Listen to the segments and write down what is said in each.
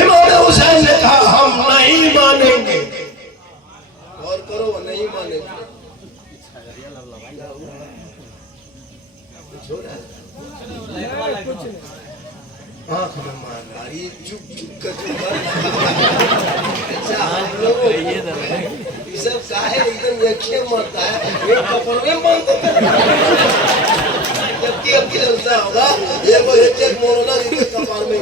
इमाम हुसैन ने कहा हम नहीं मानेंगे। और करो नहीं मानेंगे। आँख में मार रही चुप चुप कर सब काहे एकदम यक्षे मरता है एक कपड़ में बांधते जबकि अब चलता होगा ये वो एक मोरोना जिसके कपाल में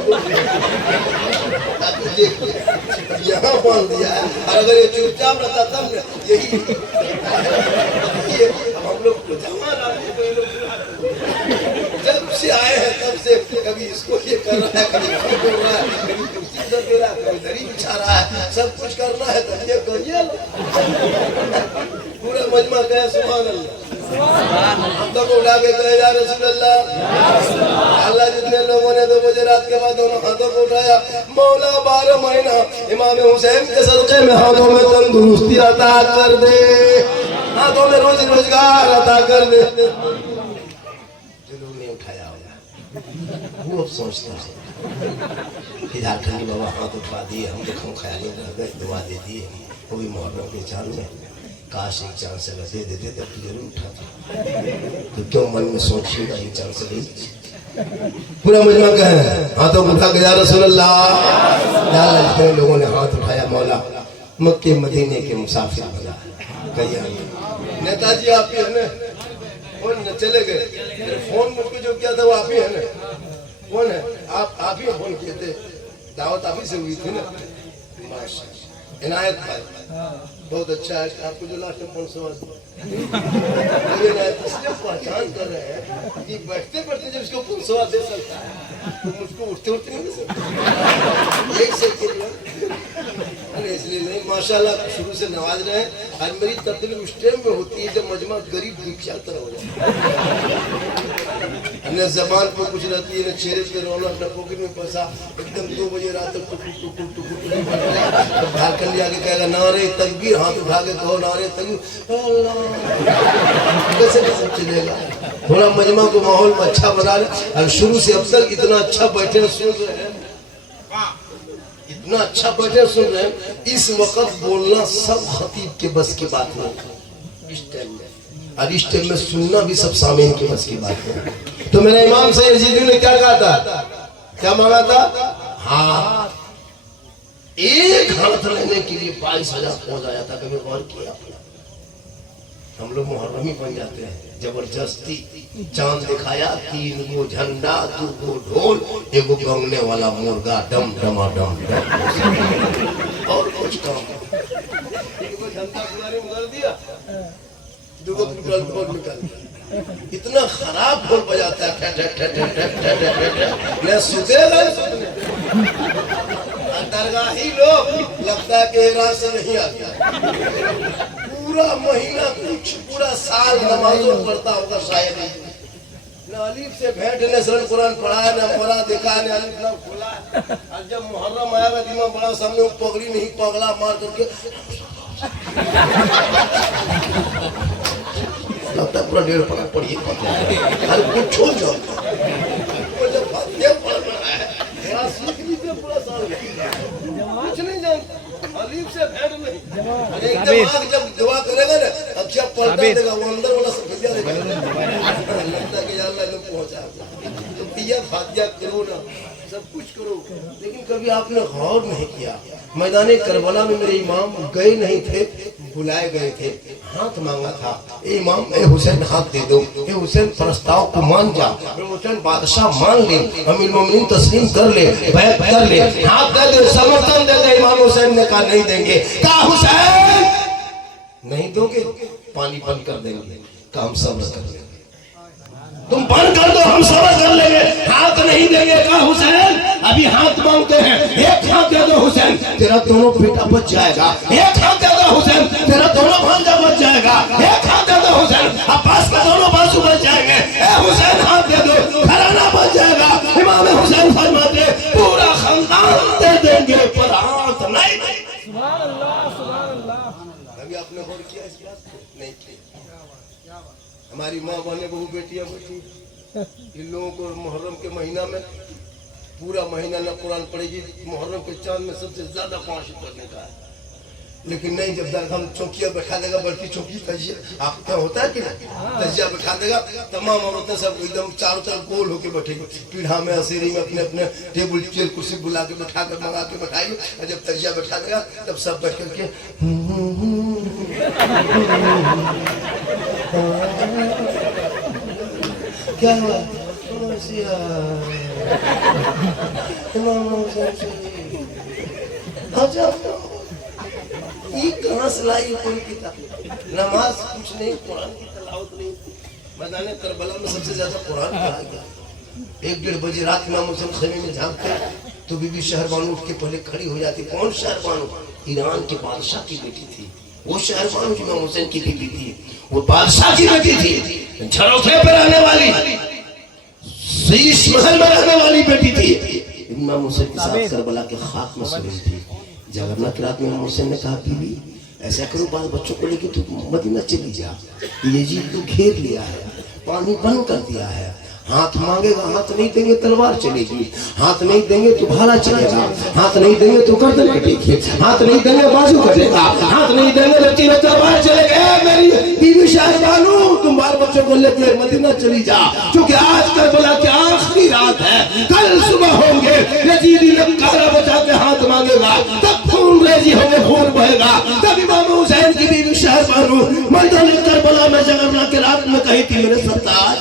यहाँ बांध दिया है। और अगर ये चुपचाप रहता तब यही हम लोग जवान आदमी को ये लोग जब से आए हैं तब से कभी इसको ये कर रहा है, कभी बोल रहा है, कभी कुर्सी दे रहा है, कभी दरी बिछा रहा है, सब कुछ करना है तो ये करिए। पूरा मजमा कहे सुभान अल्लाह। हम तो उठा के कहे या रसूल अल्लाह। अल्लाह जितने लोगों ने 2 बजे रात के बाद दोनों हाथों को उठाया, मौला 12 महीना इमाम हुसैन के सदक़े में हाथों में तंदुरुस्ती अता कर दे, हाथों में रोजी रोजगार अता कर दे। वो अब सोचता है कि झारखंडी बाबा हाथ उठवा दिए, हम देखो ख्याल में रह गए, दुआ दे दिए, वो भी मुहर्रम के चांद में। काश एक चांद से दे देते तब तो जरूर उठाता, तो क्यों मन में सोचिएगा एक चांद से नहीं। पूरा मजमा कहे हाथों उठा के या रसूल अल्लाह। जितने लोगों ने हाथ उठाया मौला मक्के मदीने के मुसाफिर बना। कहिए नेताजी आप ही है ना, फोन चले गए, फोन मुझको जो किया था वो आप ही है ना, कौन है आप ही फोन किए थे, दावत आप ही से हुई थी ना। माशाअल्लाह इनायत भाई बहुत अच्छा है आपको जो लास्ट में 500 इसलिए पहचान कर रहे हैं कि बैठते बैठते जब इसको 500 दे सकता है तो मुझको उठते उठते नहीं दे सकता एक सेकंड में। इसलिए नहीं माशाल्लाह शुरू से नवाज रहे हैं। आज मेरी तब्दीली उस टाइम में होती है जब मजमा गरीब दुखिया तरह हो जाए, न जबान पर कुछ रहती है, न चेहरे पे रौनक, न पॉकेट में पैसा। एकदम 2 बजे रात तक टुकुर टुकुर टुकुर झारखंडी आगे कहेगा नारे तकबीर, हाथ उठा के कहो नारे तकबीर, कैसे कैसे चलेगा। थोड़ा मजमा को माहौल में अच्छा बना ले। और शुरू से अब तक इतना अच्छा बैठे सुन रहे हैं, इतना अच्छा बैठे सुन रहे हैं। इस वक्त बोलना सब खतीब के बस की बात नहीं इस टाइम में, और इस टाइम में सुनना भी सब सामीन के बस की बात है। तो मेरे इमाम से यजीदी ने क्या कहा था, क्या मांगा था? हाथ, एक हाथ लेने के लिए 22,000 पहुंच आया था। कभी गौर किया? हम लोग मुहर्रमी बन जाते हैं जबरदस्ती। चांद दिखाया 3 गो झंडा, 2 गो ढोल, 1 गो गंगने वाला मुर्गा, डम डमा डम डम। और कुछ काम झंडा उधर दिया, 2 गो ढोल निकाल दिया। इतना खराब ढोल बजाता है, न सुतेगा दरगाही लोग लगता है कि रात से नहीं आता। पूरा महीना कुछ पूरा साल नमाजों पढ़ता होगा शायद, न अलीफ से भेंट, न सरल कुरान पढ़ा, न पढ़ा देखा, न अलीफ न खोला। और जब मुहर्रम आएगा दिमाग बड़ा सामने पगड़ी नहीं पगला मार करके लगता है पूरा 1.5 पढ़ा पढ़िए कुछ छोड़ जाओ। जब सीख लीजिए पूरा साल कुछ नहीं जानता, अलीफ से भेंट नहीं। एक दिमाग जब दुआ करेगा ना अच्छा पलटा देगा, वो अंदर वाला सब भैया देगा, लगता है कि यार अल्लाह ने पहुंचा। तो दिया फातिहा करो ना, सब कुछ करो, लेकिन कभी आपने गौर नहीं किया। मैदाने करबला में मेरे इमाम गए नहीं थे, बुलाए गए थे, हाथ मांगा था, ए इमाम ए हुसैन हाथ दे दो, ए हुसैन प्रस्ताव को मान जा, ए हुसैन बादशाह मान ले, अमीर मोमिनीन तस्लीम कर ले, बैत कर ले, हाथ दे दे, समर्थन दे दे। इमाम हुसैन ने कहा नहीं देंगे। कहा हुसैन नहीं दोगे पानी बंद कर देंगे, काम सब्र कर लेंगे, तुम बंद कर दो हम सब्र कर लेंगे। हाथ नहीं देंगे। कहा हुसैन अभी हाथ मांगते हैं, एक हाथ दे दो हुसैन तेरा दोनों बेटा बच जाएगा, एक हाथ दे दो हुसैन तेरा दोनों भांजा बच जाएगा, एक हाथ दे दो हुसैन अब्बास का दोनों बाजू बच जाएंगे, ए हुसैन हाथ दे दो घराना बच जाएगा। इमाम हुसैन फरमाते पूरा खानदान दे देंगे पर हाथ नहीं। सुभान अल्लाह सुभान अल्लाह। अभी आपने गौर किया इस बात को? नहीं किया। हमारी माँ बहने बहू बेटियां बैठी इन लोगों को मुहर्रम के महीना में पूरा महीना न कुरान पढ़ेगी, मुहर्रम के चांद में सबसे ज्यादा 5 करने का है। लेकिन नहीं, जब दरगाह चौकिया बैठा देगा, बल्कि चौकी तजिया आप क्या होता है कि ना, तजिया बैठा देगा, तमाम औरतें सब एकदम चारों तरफ गोल होके बैठेगी, पीढ़ा में असेरी में अपने अपने टेबल चेयर कुर्सी बुला के बैठा कर मंगा के बैठाएगी। और जब तजिया बैठा देगा तब सब बैठ करके क्या हुआ ये कहाँ से लाई कोई किताब? नमाज कुछ नहीं, कुरान की तलावत नहीं। मैदान करबला में सबसे ज्यादा कुरान पढ़ा गया। 1-1.5 बजे रात में मुस्लिम खेमे में झांकते तो बीबी शहरबानू उठ के पहले खड़ी हो जाती। कौन शहरबानू? ईरान के बादशाह की बेटी थी वो शहरबानू, जो इमाम हुसैन की बीबी थी, वो बादशाह की बेटी थी, झरोखे पे रहने वाली, शीश महल में रहने वाली बेटी थी। इमाम हुसैन के साथ करबला के खाक में सो रही थी। जागरना की रात में इमाम हुसैन ने कहा, बीबी ऐसा करो, बाल बच्चों को लेके तू मदीना चली जा, यजीद को घेर लिया है, पानी बंद कर दिया है, हाथ मांगेगा हाथ नहीं देंगे तलवार चलेगी, हाथ नहीं देंगे तो भाला चलेगा, हाथ नहीं देंगे तो गर्दन कटेगी, हाथ नहीं देंगे बाजू कटेगा, हाथ नहीं देंगे तो तीनों तलवार चलेगा। मेरी बीवी शहरबानू, तुम बाल बच्चों को लेकर मदीना चली जा, क्योंकि आज करबला की आखिरी रात है, कल सुबह होंगे यजीदी ललकारा बजा के हाथ मांगेगा, तब खून रेजी होंगे, खून बहेगा। तब इमाम हुसैन की बीवी शहरबानू मैदान करबला में जागरना की रात में कही थी, मेरे सरताज,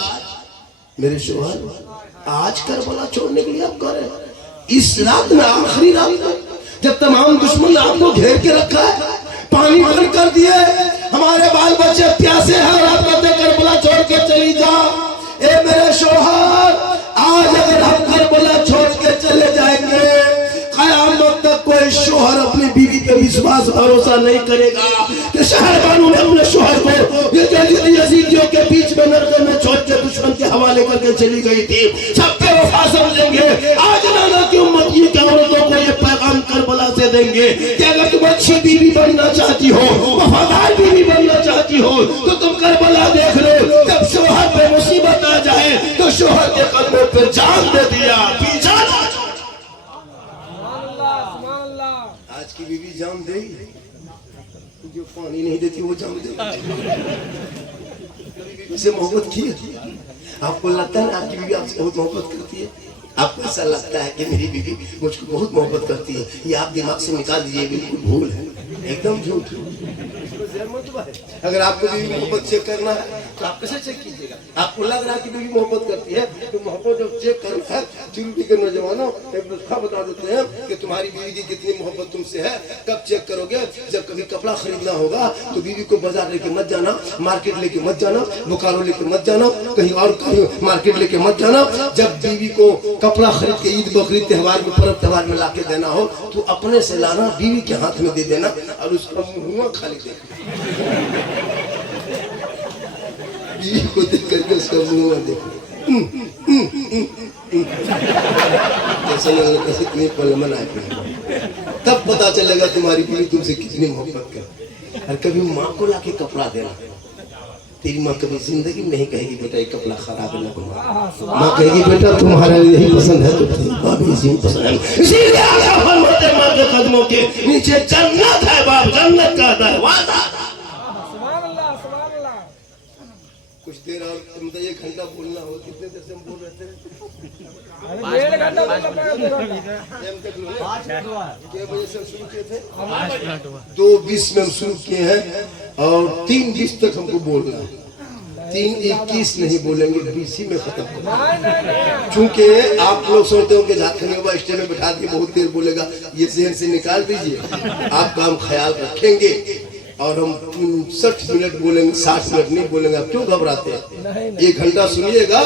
मेरे शोहर, आज करबला छोड़ने के लिए आप कह रहे हैं? इस रात में, आखिरी रात में, जब तमाम दुश्मन ने आपको घेर के रखा है, पानी बंद कर दिए, हमारे बाल बच्चे प्यासे हैं, रात में करबला छोड़ के चली जा। ए मेरे शोहर, आज अगर हम करबला छोड़ के चले जाएंगे, कयामत तक कोई शोहर अपनी बीवी पे विश्वास भरोसा नहीं करेगा कि शहरबानू ने अपने शोहर को यजीदियों के बीच में नरक में छोड़ के दुश्मन के हवाले करके चली गई थी। सबके वफा समझेंगे। आज नाना की उम्मत की औरतों को ये पैगाम करबला से देंगे कि अगर तुम अच्छी बीवी बनना चाहती हो, वफादार बीवी बनना चाहती हो, तो तुम करबला देख लो। जब शोहर पे मुसीबत आ जाए तो शोहर के कदमों पर जान दे दिया, पीछा। आज की बीवी जान दे, जो पानी नहीं देती वो जान दे। से मोहब्बत की है, आपको लगता है आपकी बीवी आपसे बहुत मोहब्बत करती है? आपको ऐसा लगता है कि मेरी बीवी मुझको बहुत मोहब्बत करती है? ये आप दिमाग से निकाल दीजिए, बिल्कुल भूल है, एकदम झूठ। अगर आपको बीवी मोहब्बत चेक करना है तो आप कैसे चेक कीजिएगा? आपको लग रहा है कि बीवी मोहब्बत करती है, तो मोहब्बत जब चेक करना है, चिंटी के नौजवानों एक नुस्खा बता देते हैं कि तुम्हारी बीवी की कितनी मोहब्बत तुमसे है। कब चेक करोगे? जब कभी कपड़ा खरीदना होगा तो बीवी को बाजार लेके मत जाना, मार्केट लेके मत जाना, बोकारो लेके मत जाना, कहीं और कहीं मार्केट लेके मत जाना। जब बीवी को कपड़ा खरीद के ईद बकरीद त्योहार में, पर्व त्योहार में लाके देना हो तो अपने से लाना, बीवी के हाथ में दे देना और उसका मुंह खाली देखना। बीवी को देख करके उसका मुंह देखना, कैसे कितनी पलमन आती है, तब पता चलेगा तुम्हारी बीवी तुमसे कितनी मोहब्बत करती है। और कभी माँ को लाके कपड़ा देना, तेरी माँ कभी जिंदगी में नहीं कहेगी बेटा ये कपड़ा खराब है ना, माँ कहेगी बेटा तुम्हारा यही पसंद है तो भाभी इसी पसंद है। इसीलिए आका फरमाते माँ के कदमों के नीचे जन्नत है, बाप जन्नत का दरवाजा। कुछ देर और मतलब 1 घंटा बोलना हो, कितने देर से हम बोल रहे थे? 1.5 घंटा। क्या बजे से शुरू किए थे? 2:20 में हम शुरू किए हैं और 3:20 तक हमको बोलना है। 3:21 नहीं बोलेंगे, 20 में खत्म करेंगे। चूंकि आप लोग सोचते हो कि झारखंड स्टेज में बैठा दिए बहुत देर बोलेगा, ये जहन से निकाल दीजिए। आपका हम ख्याल रखेंगे और हम 60 मिनट बोलेंगे, 60 मिनट नहीं बोलेंगे। आप क्यों घबराते हैं? 1 घंटा सुनिएगा,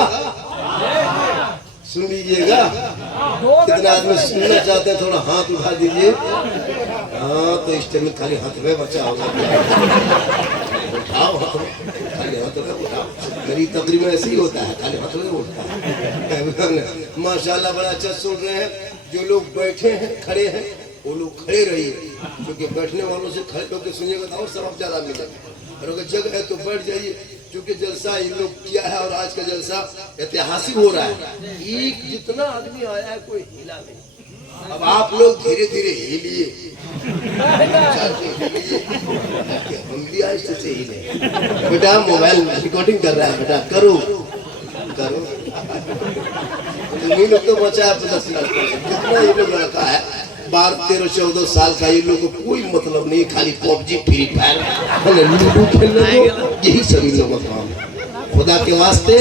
सुन लीजिएगा। कितना आदमी सुनना चाहते हैं? थोड़ा हाथ उठा दीजिए। हाँ, तो इस टाइम में खाली हाथ में बचा होगा, उठाओ खाली हाथ में उठाओ। मेरी तकरीब में ऐसे ही होता है, खाली हाथ में उठता है। माशाल्लाह बड़ा अच्छा सुन रहे हैं। जो लोग बैठे हैं, खड़े हैं, वो लोग खड़े रहिए, क्योंकि बैठने वालों से खड़े होकर सुनिएगा तो और सबक ज्यादा मिलेगा। और अगर जगह है तो बैठ जाइए, क्योंकि जलसा इन लोग किया है और आज का जलसा ऐतिहासिक हो रहा है। एक जितना आदमी आया है कोई हिला नहीं। अब आप लोग धीरे धीरे हिलिए, हम भी आहिस्ते से हिले। बेटा मोबाइल में रिकॉर्डिंग कर रहा है, बेटा करो करो। तुम्ही लोग तो बचा है 50 लाख, कितना ये लोग लड़का है 12, 13, 14 साल का, ये लोग को कोई मतलब नहीं, खाली पबजी फ्री फायर लूडो खेलने दो, यही सभी लोगों का काम है। खुदा के वास्ते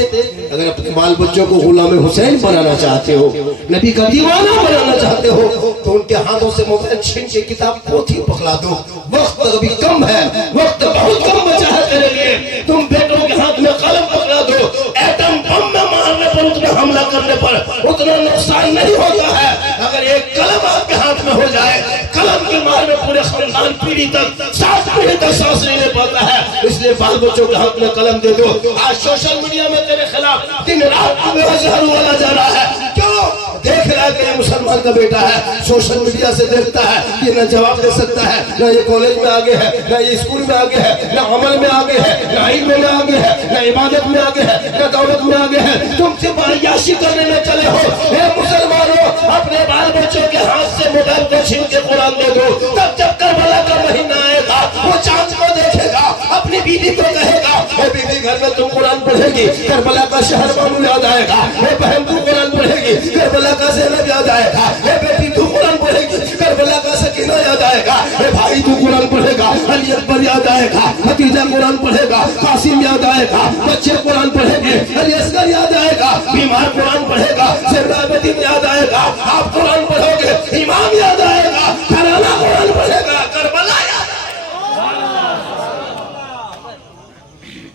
अगर अपने बाल बच्चों को गुलाम हुसैन बनाना चाहते हो, नबी का दीवाना बनाना चाहते हो, तो उनके हाथों से मोबाइल छीन के किताब पोथी पकड़ा दो। वक्त अभी कम है, वक्त बहुत कम बचा है तेरे लिए। तुम बेटों के हाथ में कलम पकड़ा दो। एटम बम में मारने पर, उतना हमला करने पर उतना नुकसान नहीं होता है। अगर एक कलम आपके हाथ में हो जाए, कलम के मार में पूरे खानदान पीढ़ी तक 7 पीढ़ी तक सांस नहीं ले पाता है। इसलिए बाल बच्चों के हाथ में कलम दे दो। आज सोशल मीडिया में तेरे खिलाफ दिन रात बेवजह बोला जा रहा है। क्यों? देख रहा है कि ये मुसलमान का बेटा है, सोशल मीडिया से देखता है कि न जवाब दे सकता है, न ये कॉलेज में आगे है, न ये स्कूल में आगे है, न अमल में आगे है, न इल्म में आगे है, न इबादत में आगे है, न दौलत में आगे है। तुम सिर्फ बारियाशी करने में चले हो। हे मुसलमानों, अपने बाल बच्चों के हाथ से मोबाइल को छीन के कुरान दे दो। तब जब करबला का महीना आएगा, वो चांद को देखेगा, अपनी बीवी को कहेगा, हे बीवी घर में तुम कुरान पढ़ेगी, करबला का शहर मानू याद आएगा। हे बहन तू कुरान पढ़ेगी, करबला का ज़ैनब याद आएगा। हे बेटी तू कुरान पढ़ेगी, करबला का सकीना याद आएगा। हे भाई तू कुरान पढ़ेगा, अली अकबर याद आएगा, भतीजा कुरान पढ़ेगा, कासिम याद आएगा, बच्चे कुरान पढ़ेंगे, अली असगर याद आएगा, बीमार कुरान पढ़ेगा, शेरबाबदीन याद आएगा, आप कुरान पढ़ोगे, इमाम याद आएगा, घराना कुरान पढ़ेगा, करबला याद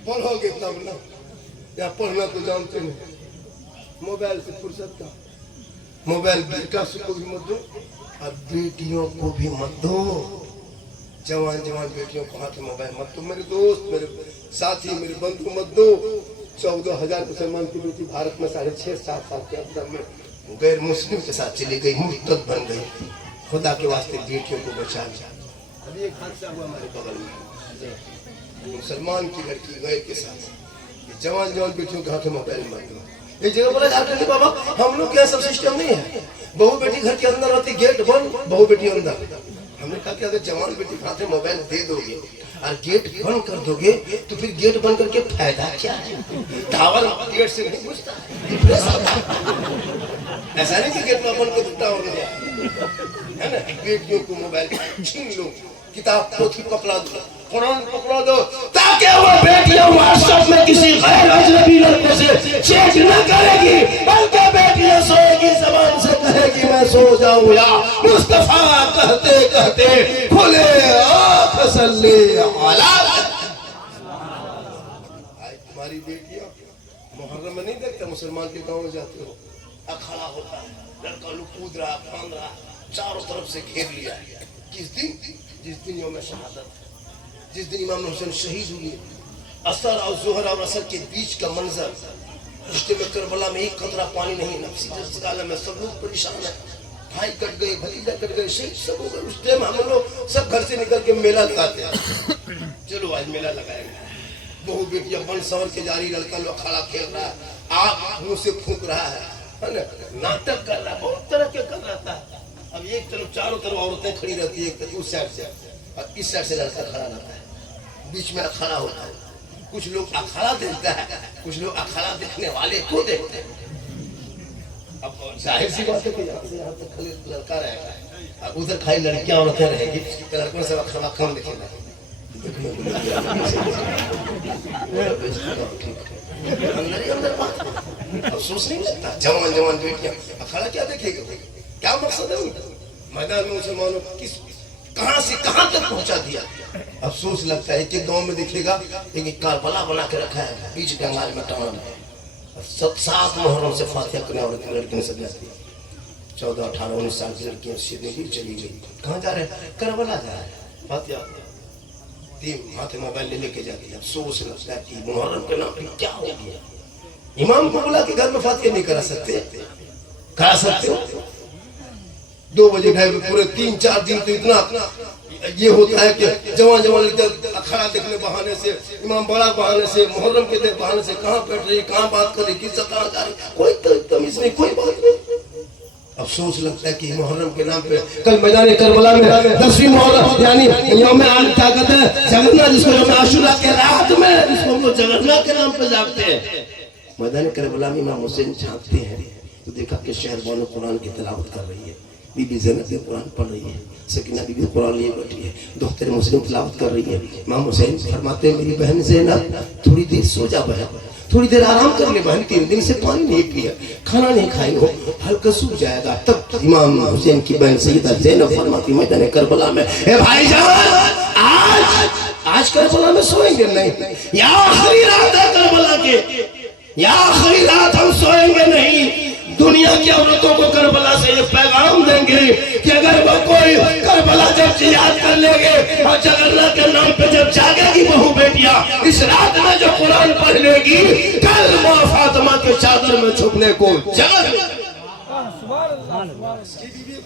पढ़ोगे तब ना। या पढ़ना तो जानते नहीं, मोबाइल से फुर्सत का। मोबाइल बेटा को भी मत दो और बेटियों को भी मत दो। जवान जवान बेटियों को हाथ में मोबाइल मत दो। मेरे दोस्त, मेरे साथी, मेरे बंधु मत दो। 14,000 मुसलमान की बेटी भारत में 6.5-7 साल के अंदर में गैर मुस्लिम के साथ चली गई, मुर्तद बन गई। खुदा के वास्ते बेटियों को बचा लिया। अभी एक हादसा हुआ हमारे बगल में, मुसलमान की लड़की गैर के साथ, जवान जवान बेटियों के हाथ में मोबाइल मत दो। एक जगह बोला जाकर नहीं बाबा, हम लोग क्या सब सिस्टम नहीं है, बहू बेटी घर के अंदर रहती, गेट बंद, बहू बेटी अंदर। हमने कहा कि अगर जवान बेटी हाथ में मोबाइल दे दोगे और गेट बंद कर दोगे तो फिर गेट बंद करके फायदा क्या है? टावर गेट से नहीं घुसता है। ऐसा नहीं कि गेट में बंद कर टावर है ना। बेटियों को मोबाइल छीन लो, किताब पोथी पकड़ा दो, कुरान पकड़ा दो, ताकि वो बेटियां व्हाट्सएप में किसी गैर अजनबी लड़के से चेक न करेगी, बल्कि बेटियां सोएगी, जबान से कहेगी मैं सो जाऊं या मुस्तफा कहते कहते खुले आँख सल्ले अला। तुम्हारी बेटियां मुहर्रम में नहीं देखते, मुसलमान के गाँव में जाते हो, अखाड़ा होता है, लड़का लोग कूद रहा, फांद रहा, चारों तरफ से घेर लिया है। किस दिन? जिस दिन यौम शहादत, जिस दिन इमाम हुसैन शहीद हुए, असर और जोहर और असर के बीच का मंजर, रिश्ते में करबला में एक कतरा पानी नहीं, नफसी जज्बात में सब लोग परेशान है, भाई कट गए, भतीजा कट गए, शहीद सब हो गए। उस टाइम हम लोग सब घर से निकल के मेला लगाते हैं। चलो आज मेला लगाएंगे, बहु बेटियां बन सवर के जारी, लड़का लोग अखाड़ा खेल रहा है, आग मुंह से फूंक रहा है ना, नाटक कर रहा है, बहुत तरह के कर रहा है। अब एक तरफ चारों तरफ औरतें खड़ी रहती है, एक तरफ उस साइड से और इस साइड से लड़का खड़ा रहता है, बीच में अखाड़ा होता है। कुछ लोग अखाड़ा देखता है, कुछ लोग अखाड़ा देखने वाले को देखते हैं। अब जाहिर सी बात है कि यहाँ तक खाली लड़का रहेगा और उधर खाली लड़कियां औरतें रहेगी, तो लड़कों से अखाड़ा कम दिखेगा। अंदर ही अंदर बात, अफसोस नहीं लगता। जवान जवान बेटियां अखाड़ा क्या देखेगा, क्या मकसद है उनका? मैदान में मुसलमानों किस कहां से कहां तक पहुंचा दिया। अफसोस लगता है कि गांव में दिखेगा एक कारबला बना के रखा है, बीच बंगाल में टाउन है, 7 मुहर्रम से फातिहा करने और लड़की ने सब जाती है। 14, 18, 19 साल की लड़कियां सीधे ही चली गई। कहाँ जा रहे हैं? करबला जा रहे हैं। फातिहा हाथ मोबाइल ले लेके जाती है। अफसोस लगता है कि मुहर्रम के नाम पे क्या हो गया। इमाम को बुला के घर में फातिहा नहीं करा सकते? करा सकते हो। 2 बजे ढाई पूरे 3-4 दिन तो इतना ये होता है कि जवान जवान अखाड़ा देखने बहाने से, इमाम बड़ा बहाने से, मुहर्रम के देख बहाने से कहाँ बैठ रही, कहाँ बात कर रही, किस कहाँ जा रही, कोई तमीज नहीं, कोई बात नहीं। अफसोस लगता है कि मुहर्रम के नाम पे कल मैदान करबला में 10वीं मुहर्रम यानी यौम क्या कहते हैं जगन्नाथ, जिसको यौम आशूरा के रात में जिसको हम लोग जगन्नाथ के नाम पे जागते हैं, मैदान करबला में इमाम हुसैन झांकते हैं तो देखा कि शहर बानो कुरान की तिलावत कर रही है, बीबी ज़ैनब भी कुरान पढ़ रही है, सकीना बीबी कुरान लिए बैठी है, दोहतर मुस्लिम तिलावत कर रही है। इमाम हुसैन फरमाते हैं मेरी बहन ज़ैनब थोड़ी देर सो जा बहन, थोड़ी देर आराम कर ले बहन, 3 दिन से पानी नहीं पिया, खाना नहीं खाई हो, हल्का सूख जाएगा। तब इमाम हुसैन की बहन सैयदा ज़ैनब फरमाती मैदान करबला में, ए भाईजान आज करबला में सोएंगे नहीं, या आखिरी रात है करबला के, या आखिरी रात हम सोएंगे नहीं। दुनिया की औरतों को करबला से ये पैगाम देंगे कि अगर वो कोई करबला जब याद कर लेंगे और जगन्नाथ के नाम पे जब जागेगी बहू बेटियां, इस रात में जो कुरान पढ़ लेगी, कल माँ फातिमा के चादर में छुपने को जगह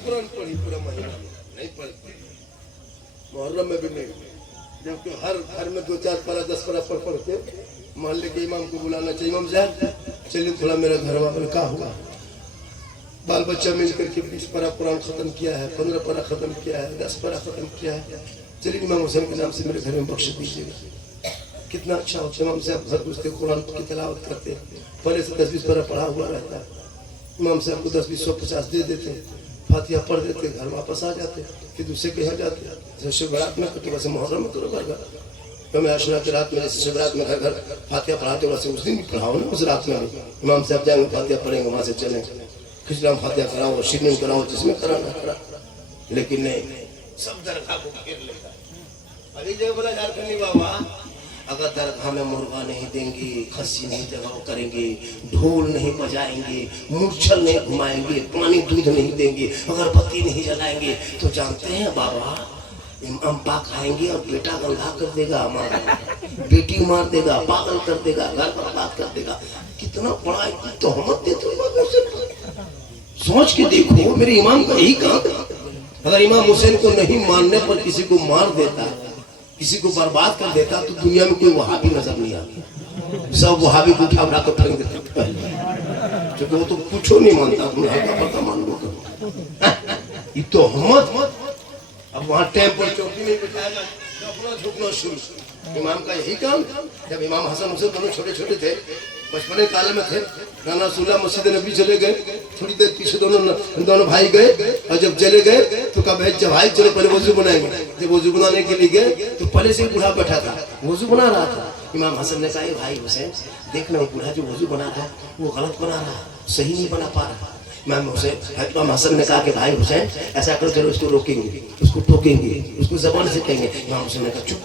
कुरान पढ़ी पूरा महीना नहीं पढ़ती, मुहर्रम में भी नहीं, जबकि हर घर में 2-4 पारा 10 पारा पढ़ के मोहल्ले के इमाम को बुलाना चाहिए, इमाम साहब चलिए थोड़ा मेरे घर में क्या हुआ, बाल बच्चा मिलकर के 20 पारा कुरान खत्म किया है, 15 पारा खत्म किया है, 10 पारा खत्म किया है, चलिए इमाम हुसैन के नाम से मेरे घर में बख्श दीजिएगा। कितना अच्छा होता है, इमाम साहब घर घुसते कुरान की तिलावत करते, पहले से 10-20 पारा पढ़ा हुआ रहता है, इमाम साहब को 10-20 150 दे देते, फातिहा पढ़ देते, घर वापस आ जाते, फिर दूसरे के यहाँ जाते, शिवरात में करते, वैसे मुहर्रम में तो घर मैं आशुरा की रात में जैसे शिवरात में घर फातिहा पढ़ाते वैसे उस दिन भी पढ़ाओ ना, उस रात में इमाम साहब जाएंगे फातिहा पढ़ेंगे, वहां से चलेंगे, खिचड़ा फातिहा कराओ, शिरनी कराओ, जिसमें कराना करा, लेकिन नहीं सब दरगाह को घेर लेता है। अभी जो बोला झारखंडी बाबा अगर दरगाह में मुर्गा नहीं देंगे, खस्सी नहीं जगह करेंगे, ढोल नहीं बजाएंगे, मूर्छल नहीं घुमाएंगे, पानी दूध नहीं देंगे, अगरबत्ती नहीं जलाएंगे, तो जानते हैं बाबा इमाम पाक आएंगे और बेटा गंगा कर देगा, हमारा बेटी मार देगा, पागल कर देगा, घर बर्बाद कर देगा। कितना बड़ा तोहमत देते हो, सोच के देखो मेरे इमाम का यही काम। अगर इमाम हुसैन को नहीं मानने पर किसी को मार देता, किसी को बर्बाद कर देता, तो दुनिया में कोई वहाबी नजर नहीं आता, सब वहाबी को उठा कर फेंक देते, क्योंकि वो तो कुछ नहीं मानता, तुम हल्का पड़ता मान लो ये तोहमत। अब वहाँ टाइम पर चौकी नहीं बिठाएगा, अपना झुकना शुरू। इमाम का यही काम। जब इमाम हसन हुसैन दोनों छोटे छोटे थे, बचपने काल में थे, नाना सुल्ला मस्जिद नबी चले गए, थोड़ी देर पीछे दोनों भाई गए, और जब चले गए तो कहा जब भाई चलो पहले वजू बनाएंगे। जब वजू बनाने के लिए गए तो पहले से बूढ़ा बैठा था, वजू बना रहा था। इमाम हसन ने कहा भाई हुसैन देखना, वो बूढ़ा जो वजू बना रहा है वो गलत बना रहा है, सही नहीं बना पा रहा। इमाम हसन ने कहा कि भाई हुसैन ऐसा करो, चलो इसको रोकेंगे, उसको टोकेंगे, उसको जबान से कहेंगे। इमाम हुसैन ने कहा चुप,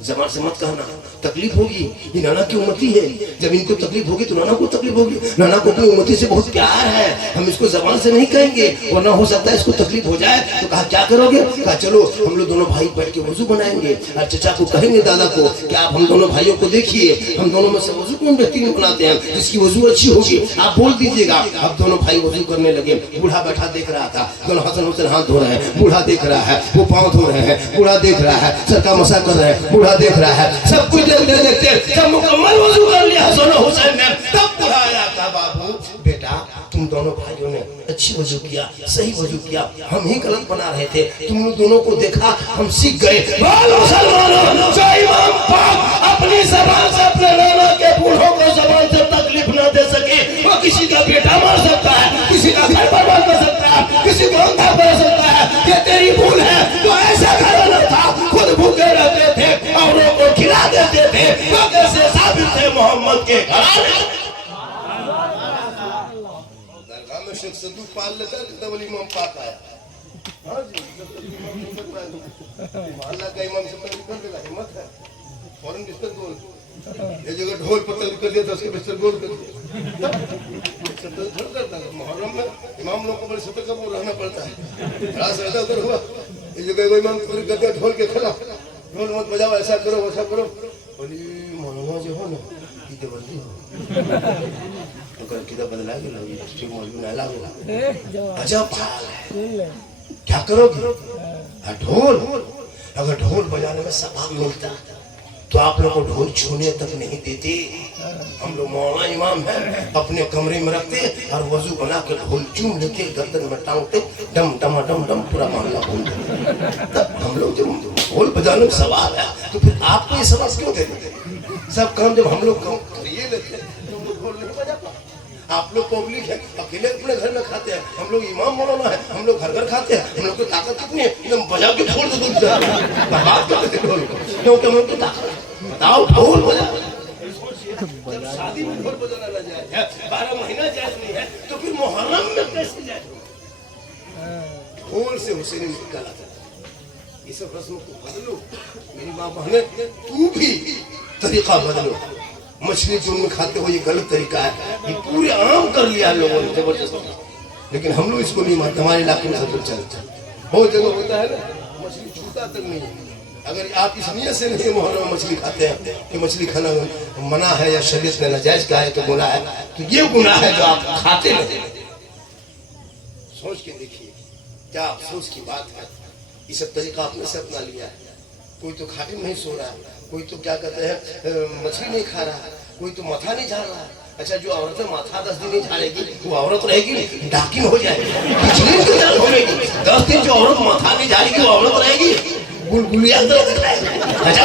जबान से मत कहना, तकलीफ होगी, ये नाना की उम्मती है, जब इनको तकलीफ होगी तो नाना को तकलीफ होगी, नाना को अपनी उम्मती से बहुत प्यार है, हम इसको जबान से नहीं कहेंगे वरना हो सकता है इसको तकलीफ हो जाए। तो कहा क्या करोगे? कहा चलो हम लोग दोनों भाई बैठ के वजू बनाएंगे, और चचा को कहेंगे दादा को कि आप हम दोनों भाइयों को देखिए, हम दोनों में से वजू कौन बेहतरीन बनाते हैं, जिसकी वजू अच्छी होगी आप बोल दीजिएगा। अब दोनों भाई वजू करने लगे, बूढ़ा बैठा देख रहा था, दोनों हसन हुसैन हाथ धो रहे हैं, बूढ़ा देख रहा है, वो पाँव धो रहे हैं, बूढ़ा देख रहा है, सर का मसा कर रहे हैं, बूढ़ा देख रहा है, सब कुछ देखते देखते जब मुकम्मल वजू कर लिया हसन हुसैन ने, तब बूढ़ा आया, कहा बाबू बेटा तुम दोनों भाइयों ने अच्छी वजू किया, सही वजू किया, हम ही गलत बना रहे थे, तुम दोनों को देखा हम सीख गए। मुसलमानों, जो इमाम पाक अपनी जबान से अपने नाना के बूढ़ों को जबान से तकलीफ ना दे सके, वो किसी का बेटा मार सकता है, किसी का घर बर्बाद कर सकता है, किसी को अंधा कर सकता है। ये तेरी भूल है, तो ऐसा घराना था, खुद भूखे रहते थे, औरों को खिला देते थे, वो कैसे साबित थे मोहम्मद के घराने। दरगाह में शेख सद्दू पाल लेकर तब इमाम पाक आया। हाँ जी, मोहल्ला का इमाम से पहले कर देगा, हिम्मत है, फौरन बिस्तर गोल, ये जगह ढोल पत्थर कर दिया तो उसके बिस्तर गोल कर दिया। मुहर्रम में इमाम लोग को बड़े सतर्क रहना पड़ता है, रास रहता उधर हुआ, इस जगह कोई इमाम पूरी कर दिया ढोल के खिलाफ, ढोल मत बजाओ, ऐसा करो वैसा करो, बोली मौलाना जो हो ना की बंदी हो किधर बदला गया, मौजूद ना लागेगा, अजब हाल है, क्या करोगे? ढोल, अगर ढोल बजाने में सवाब मिलता तो आप लोग को ढोल छूने तक नहीं देते। हम लोग मौलाना इमाम है, अपने कमरे में रखते और वजू बना के ढोल चूम लेके गर्दन में टांगते, डम डम डम डम पूरा मोहल्ला बोल देते। तब हम लोग जब ढोल बजाने में सवाल है तो फिर आपको ये सवाल क्यों देते? सब काम जब हम लोग करिए लेते तो वो ढोल नहीं बजा पाते। आप लोग पब्लिक है, अकेले अपने घर में खाते हैं, हम लोग इमाम मौलाना है, हम लोग घर घर खाते हैं। हम लोग की ताकत कितनी है, एकदम बजा के छोड़ दो बर्बाद कर देते ढोल को, क्योंकि हम लोग की ताकत। बताओ ढोल बजा, जब शादी में ढोल बजाना ना जाए, 12 महीना जायज नहीं है तो फिर मुहर्रम में कैसे जाए? ढोल से हुसैनी निकाला था। ये सब रस्म को बदलो। मेरी माँ बहने, तू भी तरीका बदलो। मछली चून में खाते हो ये गलत तरीका है, ये पूरे आम कर लिया लोगों ने जबरदस्ती। लेकिन हम लोग इसको नहीं मानते। हमारे इलाके में सब चलता है, बहुत जगह होता है ना, मछली छूता तक नहीं है। अगर आप इस नियत से नहीं मुहर्रम में मछली खाते हैं कि मछली खाना मना है या शरीयत में नाजायज का है तो गुनाह है, तो ये गुनाह है जो आप खाते नहीं। सोच के देखिए, क्या अफसोस की बात है। ये सब तरीका आपने से अपना लिया है। कोई तो खाटे में नहीं सो रहा, कोई तो क्या कहते हैं मछली नहीं खा रहा, कोई तो माथा नहीं झाड़ रहा। अच्छा, जो औरतें माथा 10 दिन नहीं झाड़ेगी वो औरत रहेगी? डाकिन हो जाएगी, होगी। 10 दिन जो औरत माथा नहीं झाड़ेगी वो औरत रहेगी? बुलबुलिया अच्छा